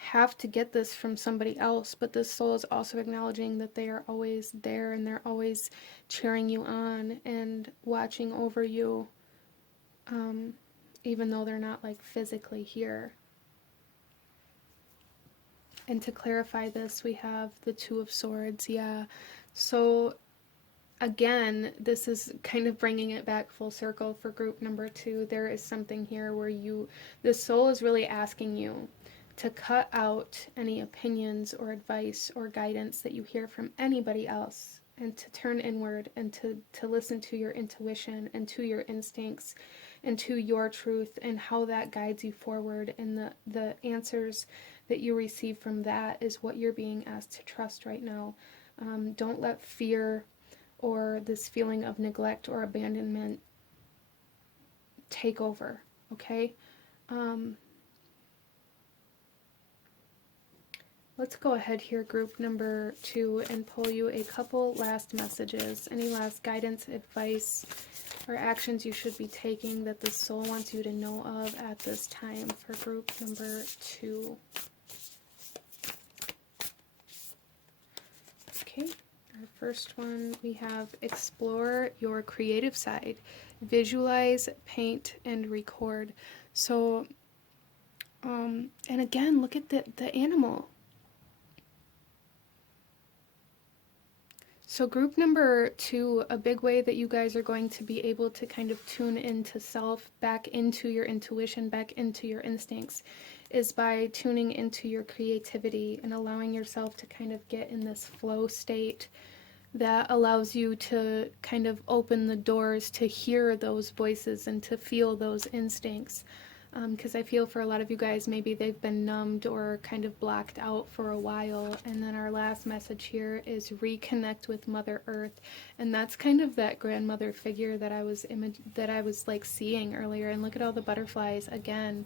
have to get this from somebody else, but this soul is also acknowledging that they are always there and they're always cheering you on and watching over you, even though they're not like physically here. And to clarify this, we have the 2 of Swords. Yeah, so again, this is kind of bringing it back full circle for group number 2. There is something here where the soul is really asking you to cut out any opinions or advice or guidance that you hear from anybody else, and to turn inward and to listen to your intuition and to your instincts, into your truth and how that guides you forward. And the answers that you receive from that is what you're being asked to trust right now. Don't let fear or this feeling of neglect or abandonment take over, okay? Let's go ahead here, group number 2, and pull you a couple last messages. Any last guidance, advice, or actions you should be taking that the soul wants you to know of at this time for group number 2. Okay, our first one, we have explore your creative side. Visualize, paint, and record. So, and again, look at the animal. So group number 2, a big way that you guys are going to be able to kind of tune into self, back into your intuition, back into your instincts, is by tuning into your creativity and allowing yourself to kind of get in this flow state that allows you to kind of open the doors to hear those voices and to feel those instincts. Because I feel for a lot of you guys, maybe they've been numbed or kind of blocked out for a while. And then our last message here is reconnect with Mother Earth. And that's kind of that grandmother figure that I was like seeing earlier. And look at all the butterflies again.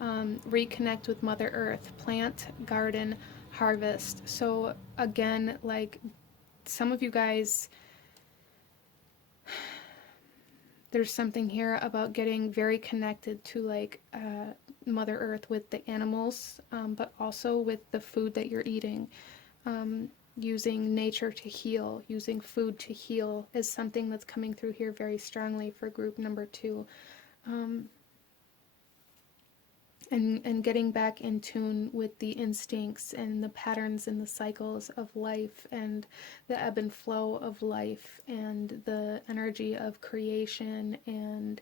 Reconnect with Mother Earth, plant, garden, harvest. So again, like some of you guys, there's something here about getting very connected to like Mother Earth with the animals, but also with the food that you're eating. Using nature to heal, using food to heal is something that's coming through here very strongly for group number 2. And getting back in tune with the instincts and the patterns and the cycles of life and the ebb and flow of life and the energy of creation and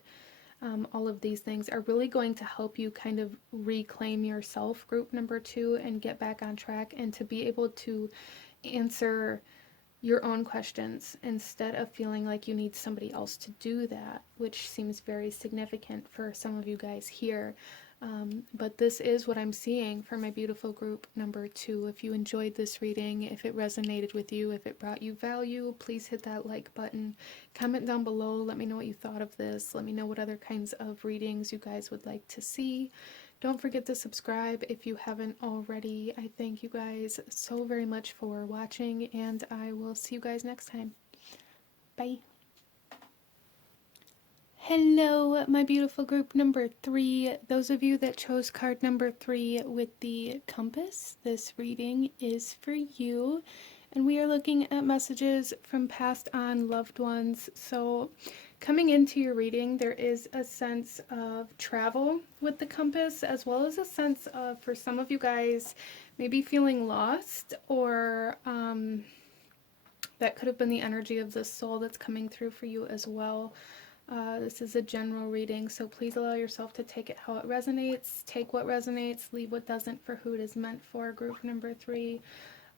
all of these things are really going to help you kind of reclaim yourself, group number 2, and get back on track and to be able to answer your own questions instead of feeling like you need somebody else to do that, which seems very significant for some of you guys here. But this is what I'm seeing for my beautiful group number 2. If you enjoyed this reading, if it resonated with you, if it brought you value, please hit that like button. Comment down below. Let me know what you thought of this. Let me know what other kinds of readings you guys would like to see. Don't forget to subscribe if you haven't already. I thank you guys so very much for watching, and I will see you guys next time. Bye. Hello, my beautiful group number 3. Those of you that chose card number 3 with the compass, this reading is for you. And we are looking at messages from passed on loved ones. So coming into your reading, there is a sense of travel with the compass, as well as a sense of, for some of you guys, maybe feeling lost, or that could have been the energy of the soul that's coming through for you as well. This is a general reading, so please allow yourself to take it how it resonates. Take what resonates, leave what doesn't for who it is meant for, group number 3.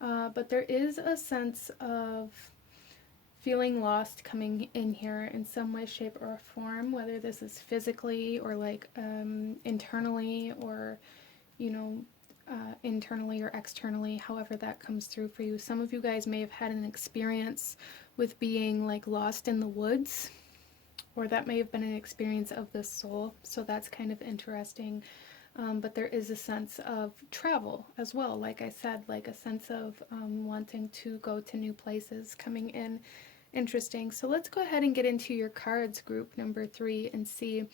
But there is a sense of feeling lost coming in here in some way, shape, or form, whether this is physically or like internally, or, you know, internally or externally, however that comes through for you. Some of you guys may have had an experience with being like lost in the woods, or that may have been an experience of the soul, so that's kind of interesting. But there is a sense of travel as well, like I said, like a sense of wanting to go to new places coming in. Interesting. So let's go ahead and get into your cards, group number 3, and see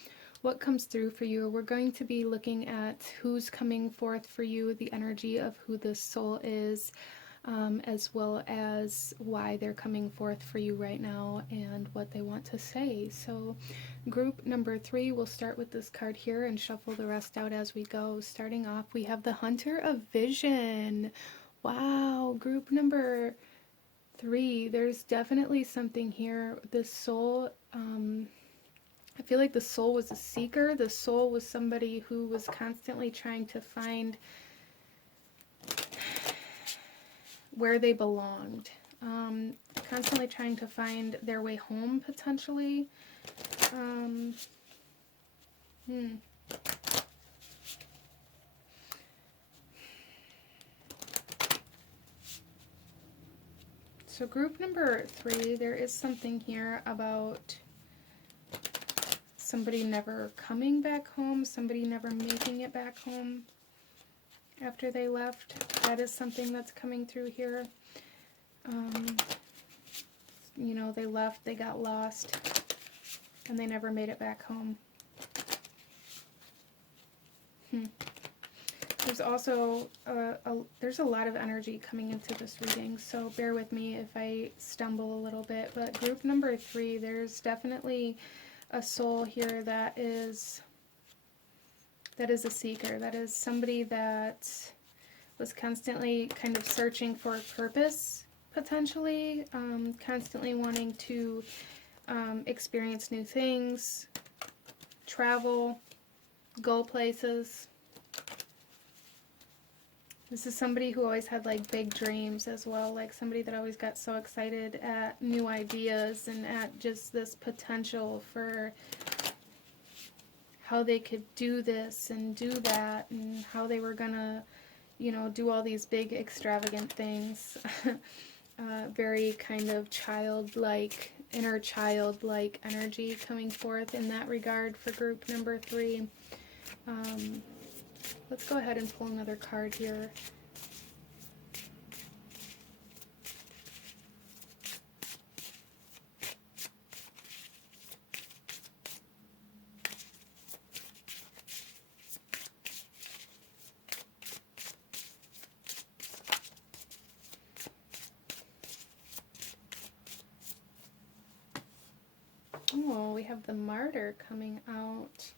what comes through for you. We're going to be looking at who's coming forth for you, the energy of who this soul is, as well as why they're coming forth for you right now and what they want to say. So group number 3, we'll start with this card here and shuffle the rest out as we go. Starting off, we have the Hunter of Vision. Wow, group number 3, there's definitely something here. The soul, I feel like the soul was a seeker. The soul was somebody who was constantly trying to find where they belonged, constantly trying to find their way home, potentially. Hmm. So group number 3, there is something here about somebody never coming back home, somebody never making it back home after they left. That is something that's coming through here. You know, they left, they got lost, and they never made it back home. There's also there's a lot of energy coming into this reading, so bear with me if I stumble a little bit. But group number 3, there's definitely a soul here that is a seeker. That is somebody that was constantly kind of searching for a purpose, potentially, constantly wanting to experience new things, travel, go places. This is somebody who always had like big dreams as well, like somebody that always got so excited at new ideas and at just this potential for how they could do this and do that and how they were gonna, you know, do all these big extravagant things. Very kind of childlike, inner childlike energy coming forth in that regard for group number 3. Let's go ahead and pull another card here. Oh, we have the Martyr coming out.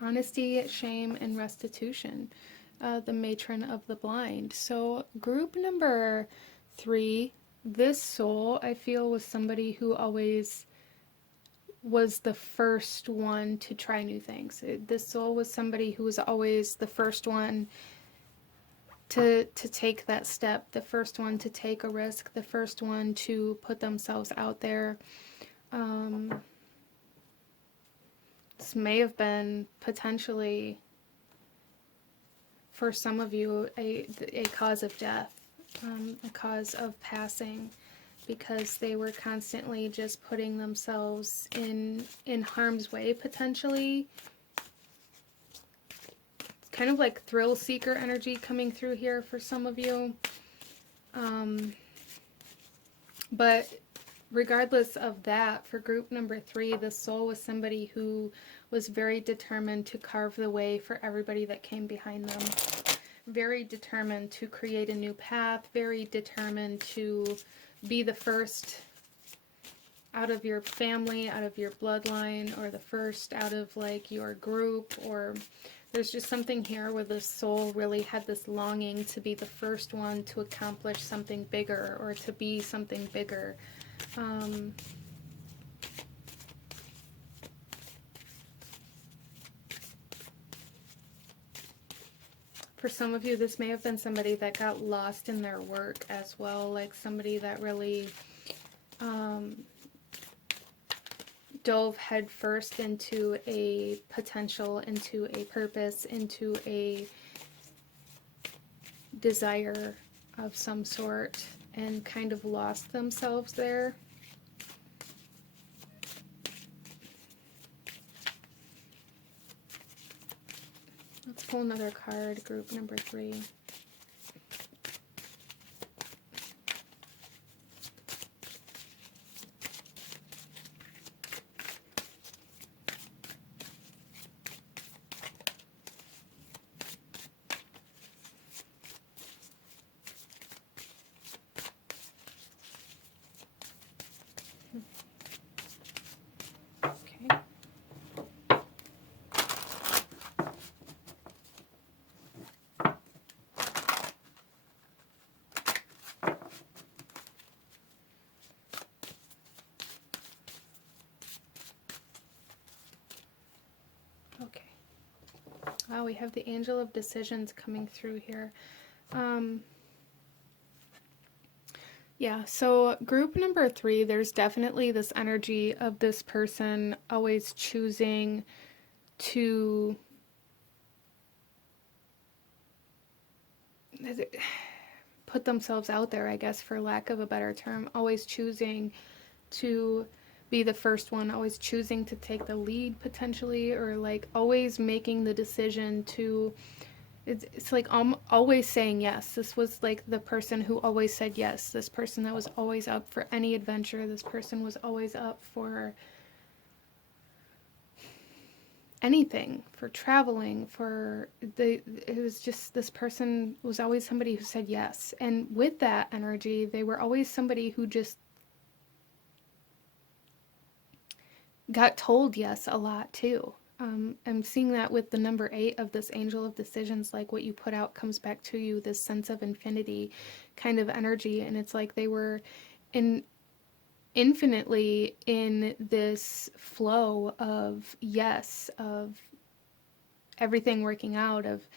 Honesty, shame, and restitution. The Matron of the Blind. So group number 3, this soul, I feel, was somebody who always was the first one to try new things. This soul was somebody who was always the first one to take that step, the first one to take a risk, the first one to put themselves out there. This may have been potentially, for some of you, a cause of death, a cause of passing, because they were constantly just putting themselves in harm's way, potentially. It's kind of like thrill seeker energy coming through here for some of you. But regardless of that, for group number 3, the soul was somebody who was very determined to carve the way for everybody that came behind them. Very determined to create a new path, very determined to be the first out of your family, out of your bloodline, or the first out of like your group, or there's just something here where the soul really had this longing to be the first one to accomplish something bigger or to be something bigger. For some of you, this may have been somebody that got lost in their work as well, like somebody that really dove headfirst into a potential, into a purpose, into a desire of some sort, and kind of lost themselves there. Let's pull another card, group number 3. Wow, we have the Angel of Decisions coming through here. Yeah, so group number 3, there's definitely this energy of this person always choosing to put themselves out there, I guess, for lack of a better term, always choosing to be the first one, always choosing to take the lead potentially, or like always making the decision to, it's like always saying yes. This was like the person who always said yes, this person that was always up for any adventure, this person was always up for anything, for traveling, for it was just, this person was always somebody who said yes. And with that energy, they were always somebody who just got told yes a lot too. I'm seeing that with the number 8 of this angel of decisions, like what you put out comes back to you, this sense of infinity kind of energy. And it's like they were in infinitely in this flow of yes, of everything working out, of,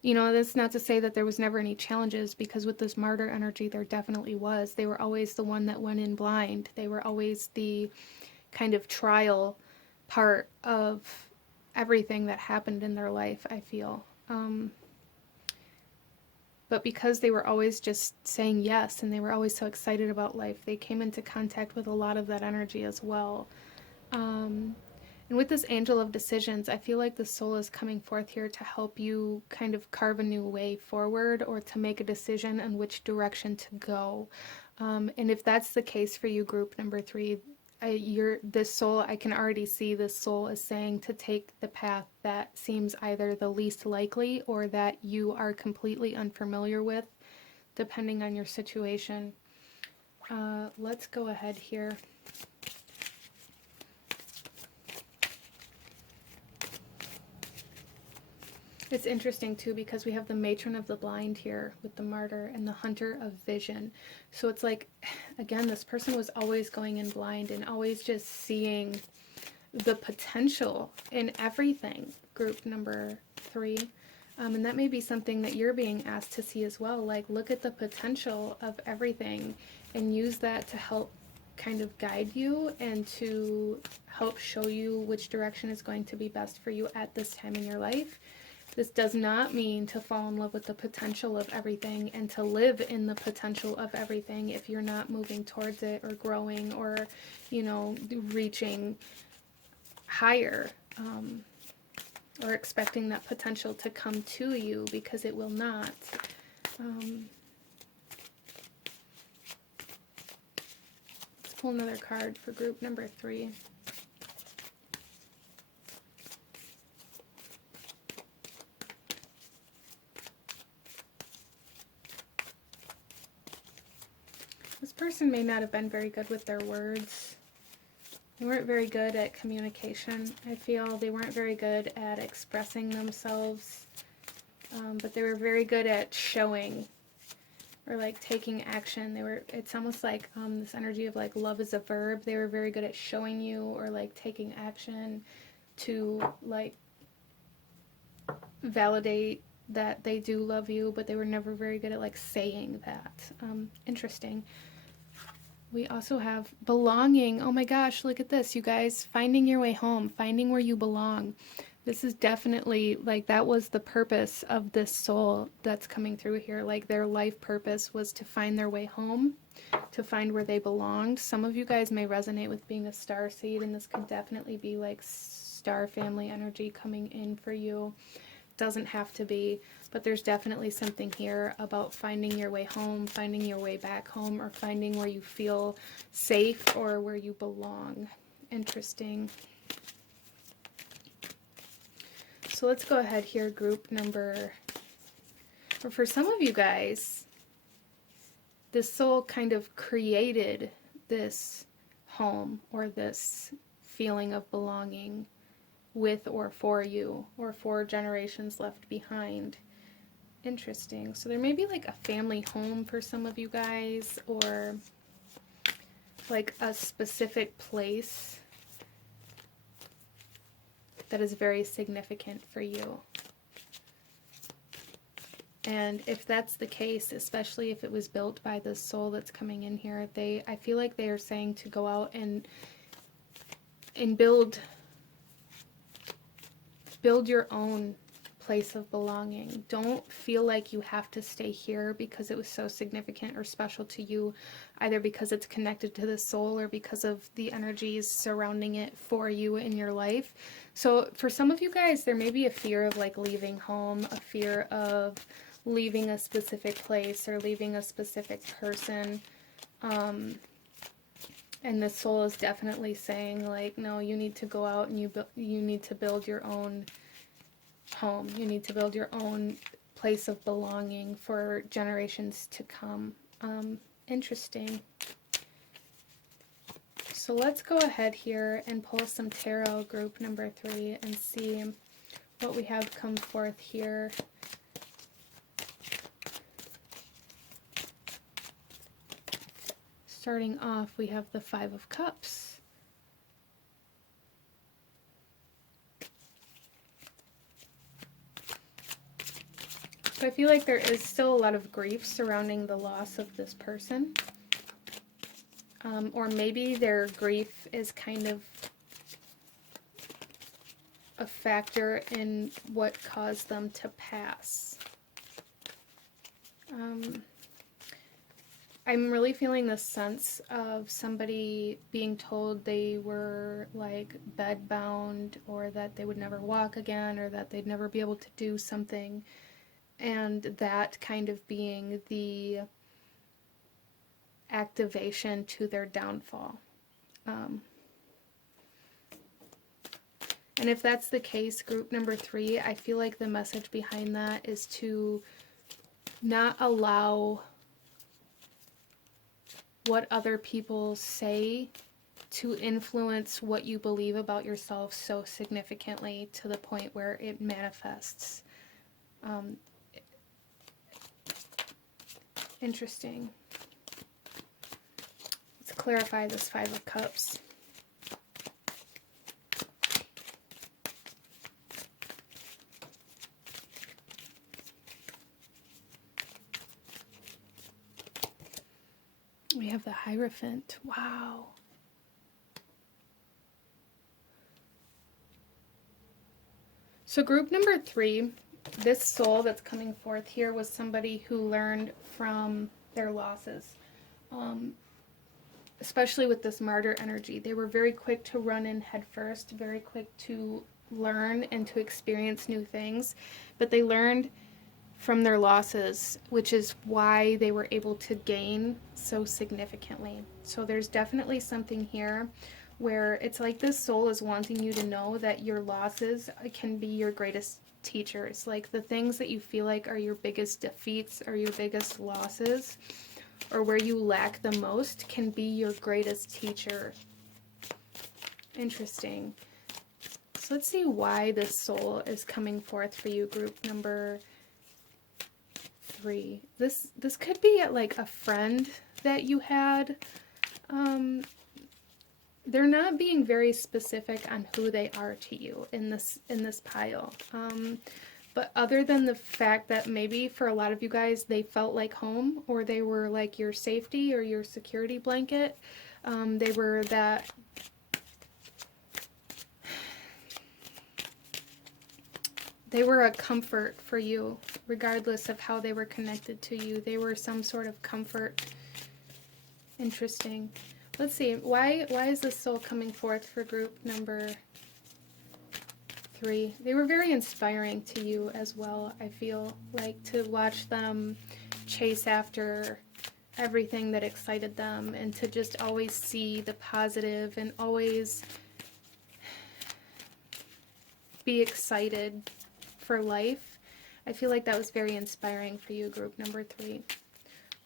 you know, that's not to say that there was never any challenges, because with this martyr energy there definitely was. They were always the one that went in blind. They were always the kind of trial part of everything that happened in their life, I feel. But because they were always just saying yes and they were always so excited about life, they came into contact with a lot of that energy as well. And with this angel of decisions, I feel like the soul is coming forth here to help you kind of carve a new way forward, or to make a decision on which direction to go. And if that's the case for you, group number 3, this soul, I can already see this soul is saying to take the path that seems either the least likely or that you are completely unfamiliar with, depending on your situation. Let's go ahead here. It's interesting too, because we have the matron of the blind here with the martyr and the hunter of vision. So it's like, again, this person was always going in blind and always just seeing the potential in everything, group number 3. And that may be something that you're being asked to see as well. Like, look at the potential of everything and use that to help kind of guide you and to help show you which direction is going to be best for you at this time in your life. This does not mean to fall in love with the potential of everything and to live in the potential of everything if you're not moving towards it or growing or, you know, reaching higher, or expecting that potential to come to you, because it will not. Let's pull another card for group number 3. This person may not have been very good with their words. They weren't very good at communication, I feel. They weren't very good at expressing themselves, but they were very good at showing or like taking action. It's almost like this energy of like love is a verb. They were very good at showing you or like taking action to like validate that they do love you, but they were never very good at like saying that. Interesting. We also have belonging. Oh my gosh, look at this, you guys. Finding your way home, finding where you belong. This is definitely, like, that was the purpose of this soul that's coming through here. Like, their life purpose was to find their way home, to find where they belonged. Some of you guys may resonate with being a star seed, and this could definitely be, like, star family energy coming in for you. Doesn't have to be, but there's definitely something here about finding your way home, finding your way back home, or finding where you feel safe or where you belong. Interesting. So let's go ahead here, group number, or for some of you guys, this soul kind of created this home or this feeling of belonging with or for you, or 4 generations left behind. Interesting. So there may be like a family home for some of you guys, or like a specific place that is very significant for you. And if that's the case, especially if it was built by the soul that's coming in here, I feel like they are saying to go out and build your own place of belonging. Don't feel like you have to stay here because it was so significant or special to you, either because it's connected to the soul or because of the energies surrounding it for you in your life. So for some of you guys, there may be a fear of like leaving home, a fear of leaving a specific place or leaving a specific person. And the soul is definitely saying like, no, you need to go out and you need to build your own home. You need to build your own place of belonging for generations to come. Interesting. So let's go ahead here and pull some tarot, group number 3, and see what we have come forth here. Starting off, we have the 5 of Cups. So I feel like there is still a lot of grief surrounding the loss of this person. Or maybe their grief is kind of a factor in what caused them to pass. I'm really feeling this sense of somebody being told they were like bedbound, or that they would never walk again, or that they'd never be able to do something, and that kind of being the activation to their downfall. And if that's the case, group number 3, I feel like the message behind that is to not allow what other people say to influence what you believe about yourself so significantly to the point where it manifests. Interesting. Let's clarify this 5 of Cups. We have the Hierophant. Wow. So group number 3, this soul that's coming forth here was somebody who learned from their losses. Especially with this martyr energy. They were very quick to run in head first, very quick to learn and to experience new things. But they learned from their losses, which is why they were able to gain so significantly. So there's definitely something here where it's like this soul is wanting you to know that your losses can be your greatest teachers. Like the things that you feel like are your biggest defeats or your biggest losses, or where you lack the most, can be your greatest teacher. Interesting. So let's see why this soul is coming forth for you, group number 3. This could be like a friend that you had. They're not being very specific on who they are to you in this pile. But other than the fact that maybe for a lot of you guys, they felt like home, or they were like your safety or your security blanket. They were that... They were a comfort for you, regardless of how they were connected to you. They were some sort of comfort. Interesting. Let's see. Why is this soul coming forth for group number 3? They were very inspiring to you as well, I feel. Like to watch them chase after everything that excited them, and to just always see the positive and always be excited for life. I feel like that was very inspiring for you, group number 3.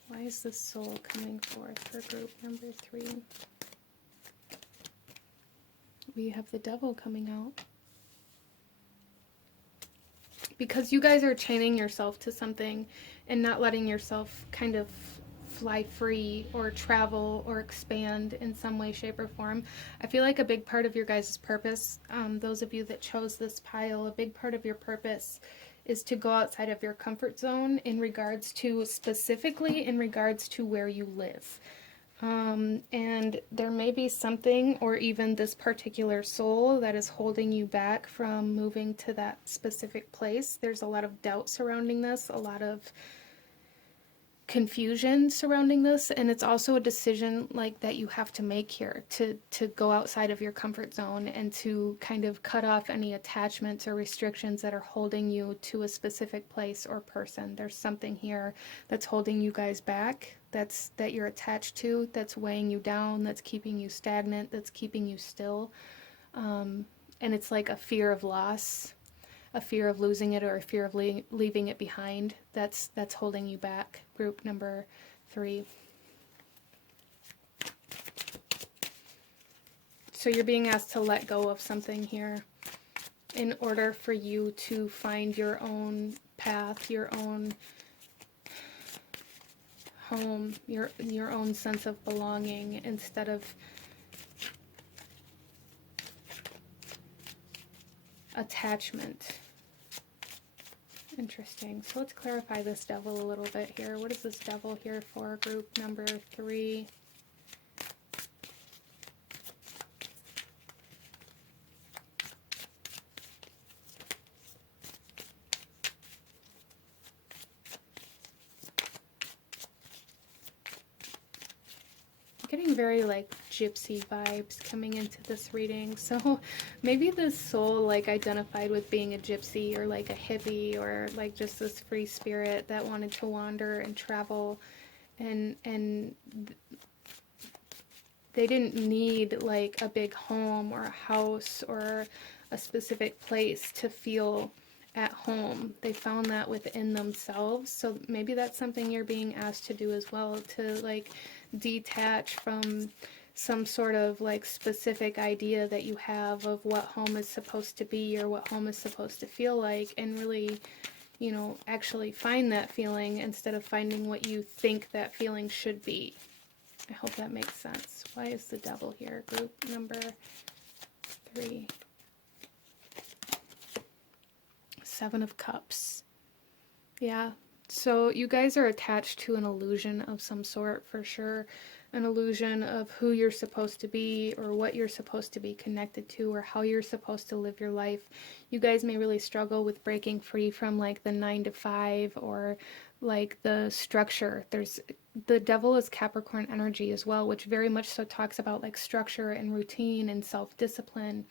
Why is this soul coming forth for group number 3? We have the Devil coming out. Because you guys are chaining yourself to something and not letting yourself kind of fly free or travel or expand in some way, shape, or form. I feel like a big part of your guys' purpose, those of you that chose this pile, a big part of your purpose is to go outside of your comfort zone in regards to, specifically in regards to where you live. And there may be something, or even this particular soul, that is holding you back from moving to that specific place. There's a lot of doubt surrounding this, a lot of confusion surrounding this, and it's also a decision like that you have to make here to go outside of your comfort zone and to kind of cut off any attachments or restrictions that are holding you to a specific place or person. There's something here that's holding you guys back, that you're attached to, that's weighing you down, that's keeping you stagnant, that's keeping you still. And it's like a fear of loss, a fear of losing it, or a fear of leaving it behind, that's holding you back, group number 3. So you're being asked to let go of something here in order for you to find your own path, your own home, your own sense of belonging, instead of attachment. Interesting. So let's clarify this devil a little bit here. What is this devil here for, group number 3? Getting very like gypsy vibes coming into this reading. So maybe this soul like identified with being a gypsy, or like a hippie, or like just this free spirit that wanted to wander and travel, and they didn't need like a big home or a house or a specific place to feel at home. They found that within themselves. So maybe that's something you're being asked to do as well, to like detach from some sort of like specific idea that you have of what home is supposed to be or what home is supposed to feel like, and really, you know, actually find that feeling instead of finding what you think that feeling should be. I hope that makes sense. Why is the devil here, group number 3? 7 of Cups. Yeah. So you guys are attached to an illusion of some sort, for sure. An illusion of who you're supposed to be, or what you're supposed to be connected to, or how you're supposed to live your life. You guys may really struggle with breaking free from like the 9 to 5, or like the structure. The devil is Capricorn energy as well, which very much so talks about like structure and routine and self-discipline.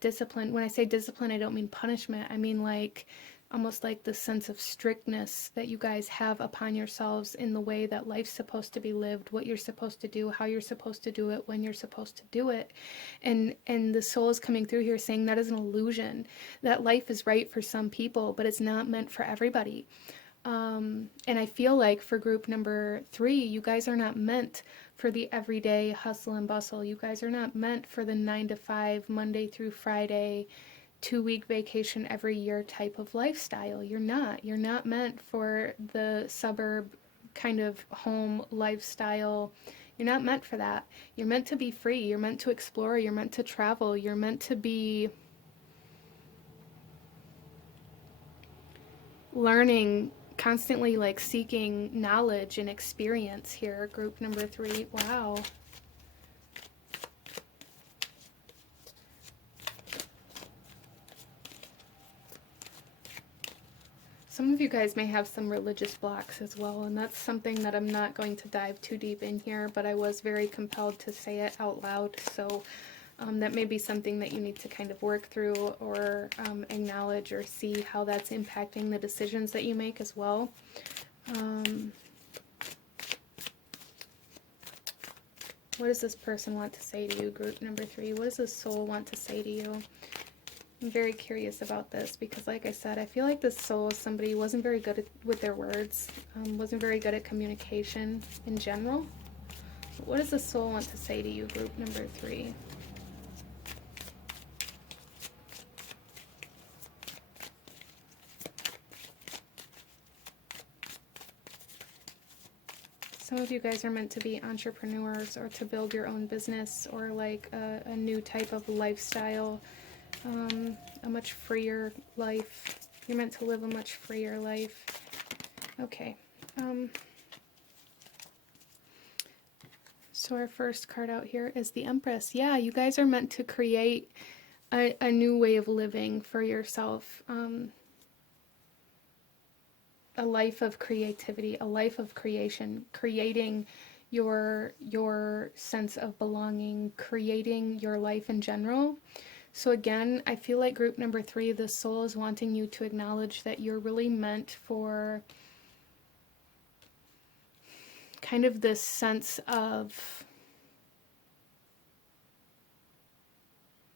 Discipline. When I say discipline, I don't mean punishment. I mean like almost like the sense of strictness that you guys have upon yourselves in the way that life's supposed to be lived, what you're supposed to do, how you're supposed to do it, when you're supposed to do it. And the soul is coming through here saying that is an illusion, that life is right for some people, but it's not meant for everybody. And I feel like for group number 3, you guys are not meant for the everyday hustle and bustle. You guys are not meant for the 9 to 5, Monday through Friday, 2-week vacation every year type of lifestyle. You're not meant for the suburb kind of home lifestyle. You're not meant for that. You're meant to be free. You're meant to explore. You're meant to travel. You're meant to be learning, constantly like seeking knowledge and experience here, group number 3. Wow. Some of you guys may have some religious blocks as well, and that's something that I'm not going to dive too deep in here, but I was very compelled to say it out loud. So that may be something that you need to kind of work through, or acknowledge, or see how that's impacting the decisions that you make as well. What does this person want to say to you, group number 3? What does this soul want to say to you? I'm very curious about this because, like I said, I feel like this soul is somebody who wasn't very good with their words, wasn't very good at communication in general. What does the soul want to say to you, group number 3? Some of you guys are meant to be entrepreneurs, or to build your own business, or like a new type of lifestyle, a much freer life. You're meant to live a much freer life. Okay. So our first card out here is the Empress. Yeah, you guys are meant to create a new way of living for yourself. A life of creativity, a life of creation, creating your sense of belonging, creating your life in general. So again, I feel like group number 3, the soul is wanting you to acknowledge that you're really meant for kind of this sense of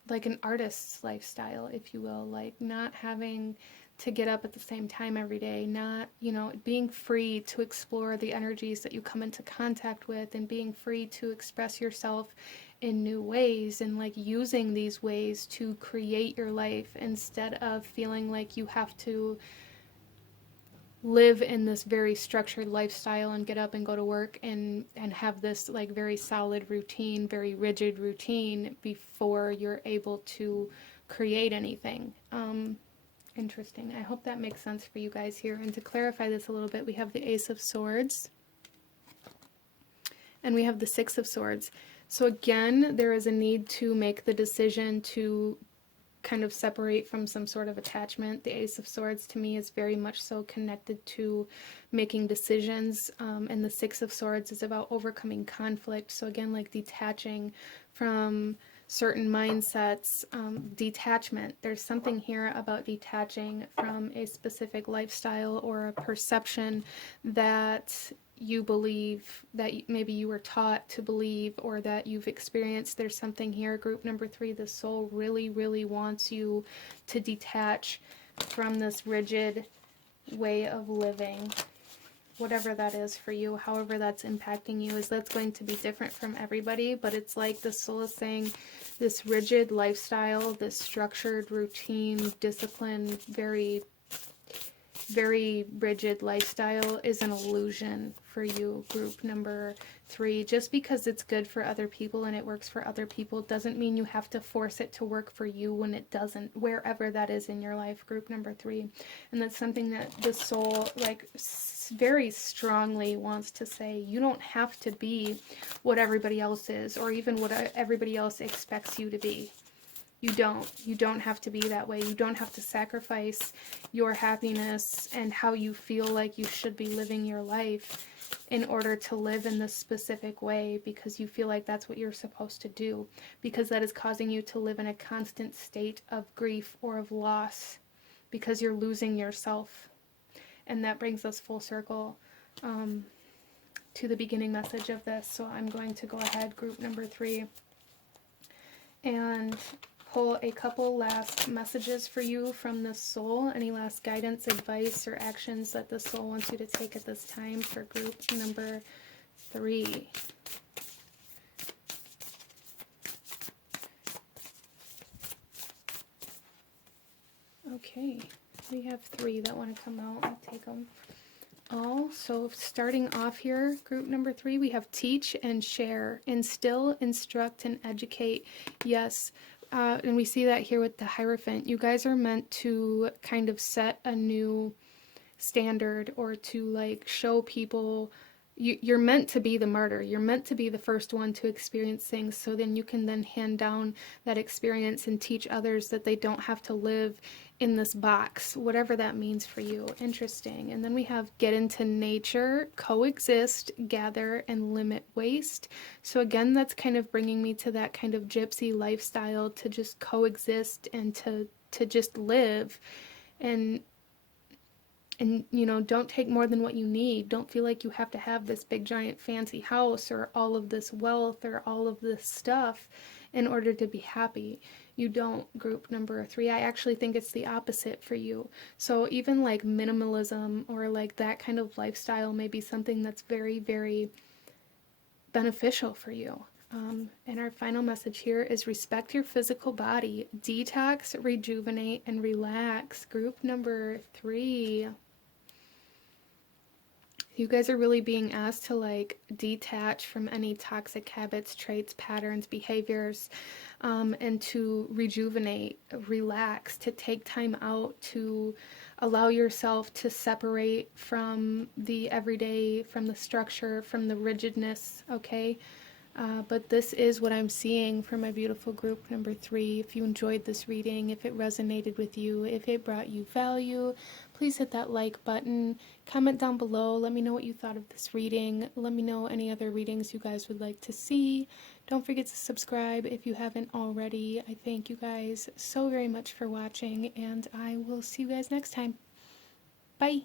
like an artist's lifestyle, if you will, like not having to get up at the same time every day, not, you know, being free to explore the energies that you come into contact with, and being free to express yourself in new ways, and like using these ways to create your life instead of feeling like you have to live in this very structured lifestyle and get up and go to work and have this like very solid routine, very rigid routine before you're able to create anything. Interesting. I hope that makes sense for you guys here. And to clarify this a little bit, we have the Ace of Swords and we have the Six of Swords. So again, there is a need to make the decision to kind of separate from some sort of attachment. The Ace of Swords to me is very much so connected to making decisions, and the Six of Swords is about overcoming conflict. So again, like detaching from certain mindsets, detachment. There's something here about detaching from a specific lifestyle or a perception that you believe, that maybe you were taught to believe, or that you've experienced. There's something here, group number 3, the soul really, really wants you to detach from this rigid way of living, whatever that is for you, however that's impacting you, is that's going to be different from everybody, but it's like the soul is saying this rigid lifestyle, this structured routine, discipline, very rigid lifestyle is an illusion for you, group number 3. Just because it's good for other people and it works for other people doesn't mean you have to force it to work for you when it doesn't, wherever that is in your life, group number 3. And that's something that the soul like very strongly wants to say. You don't have to be what everybody else is, or even what everybody else expects you to be. You don't have to be that way. You don't have to sacrifice your happiness and how you feel like you should be living your life in order to live in this specific way because you feel like that's what you're supposed to do, because that is causing you to live in a constant state of grief or of loss because you're losing yourself. And that brings us full circle to the beginning message of this. So I'm going to go ahead, group number 3, and pull a couple last messages for you from the soul. Any last guidance, advice, or actions that the soul wants you to take at this time for group number 3. Okay, we have 3 that want to come out. I'll take them all. So starting off here, group number 3, we have teach and share, instill, instruct, and educate. Yes. And we see that here with the Hierophant. You guys are meant to kind of set a new standard, or to like show people, you're meant to be the martyr. You're meant to be the first one to experience things, so then you can then hand down that experience and teach others that they don't have to live in this box, whatever that means for you. Interesting. And then we have get into nature, coexist, gather, and limit waste. So again, that's kind of bringing me to that kind of gypsy lifestyle, to just coexist and to just live, and you know, don't take more than what you need. Don't feel like you have to have this big giant fancy house or all of this wealth or all of this stuff in order to be happy. You don't, group number 3. I actually think it's the opposite for you. So even like minimalism or like that kind of lifestyle may be something that's very, very beneficial for you. And our final message here is respect your physical body, detox, rejuvenate, and relax. Group number 3. You guys are really being asked to like detach from any toxic habits, traits, patterns, behaviors, and to rejuvenate, relax, to take time out to allow yourself to separate from the everyday, from the structure, from the rigidness, okay? But this is what I'm seeing for my beautiful group number 3. If you enjoyed this reading, if it resonated with you, if it brought you value, please hit that like button. Comment down below. Let me know what you thought of this reading. Let me know any other readings you guys would like to see. Don't forget to subscribe if you haven't already. I thank you guys so very much for watching, and I will see you guys next time. Bye!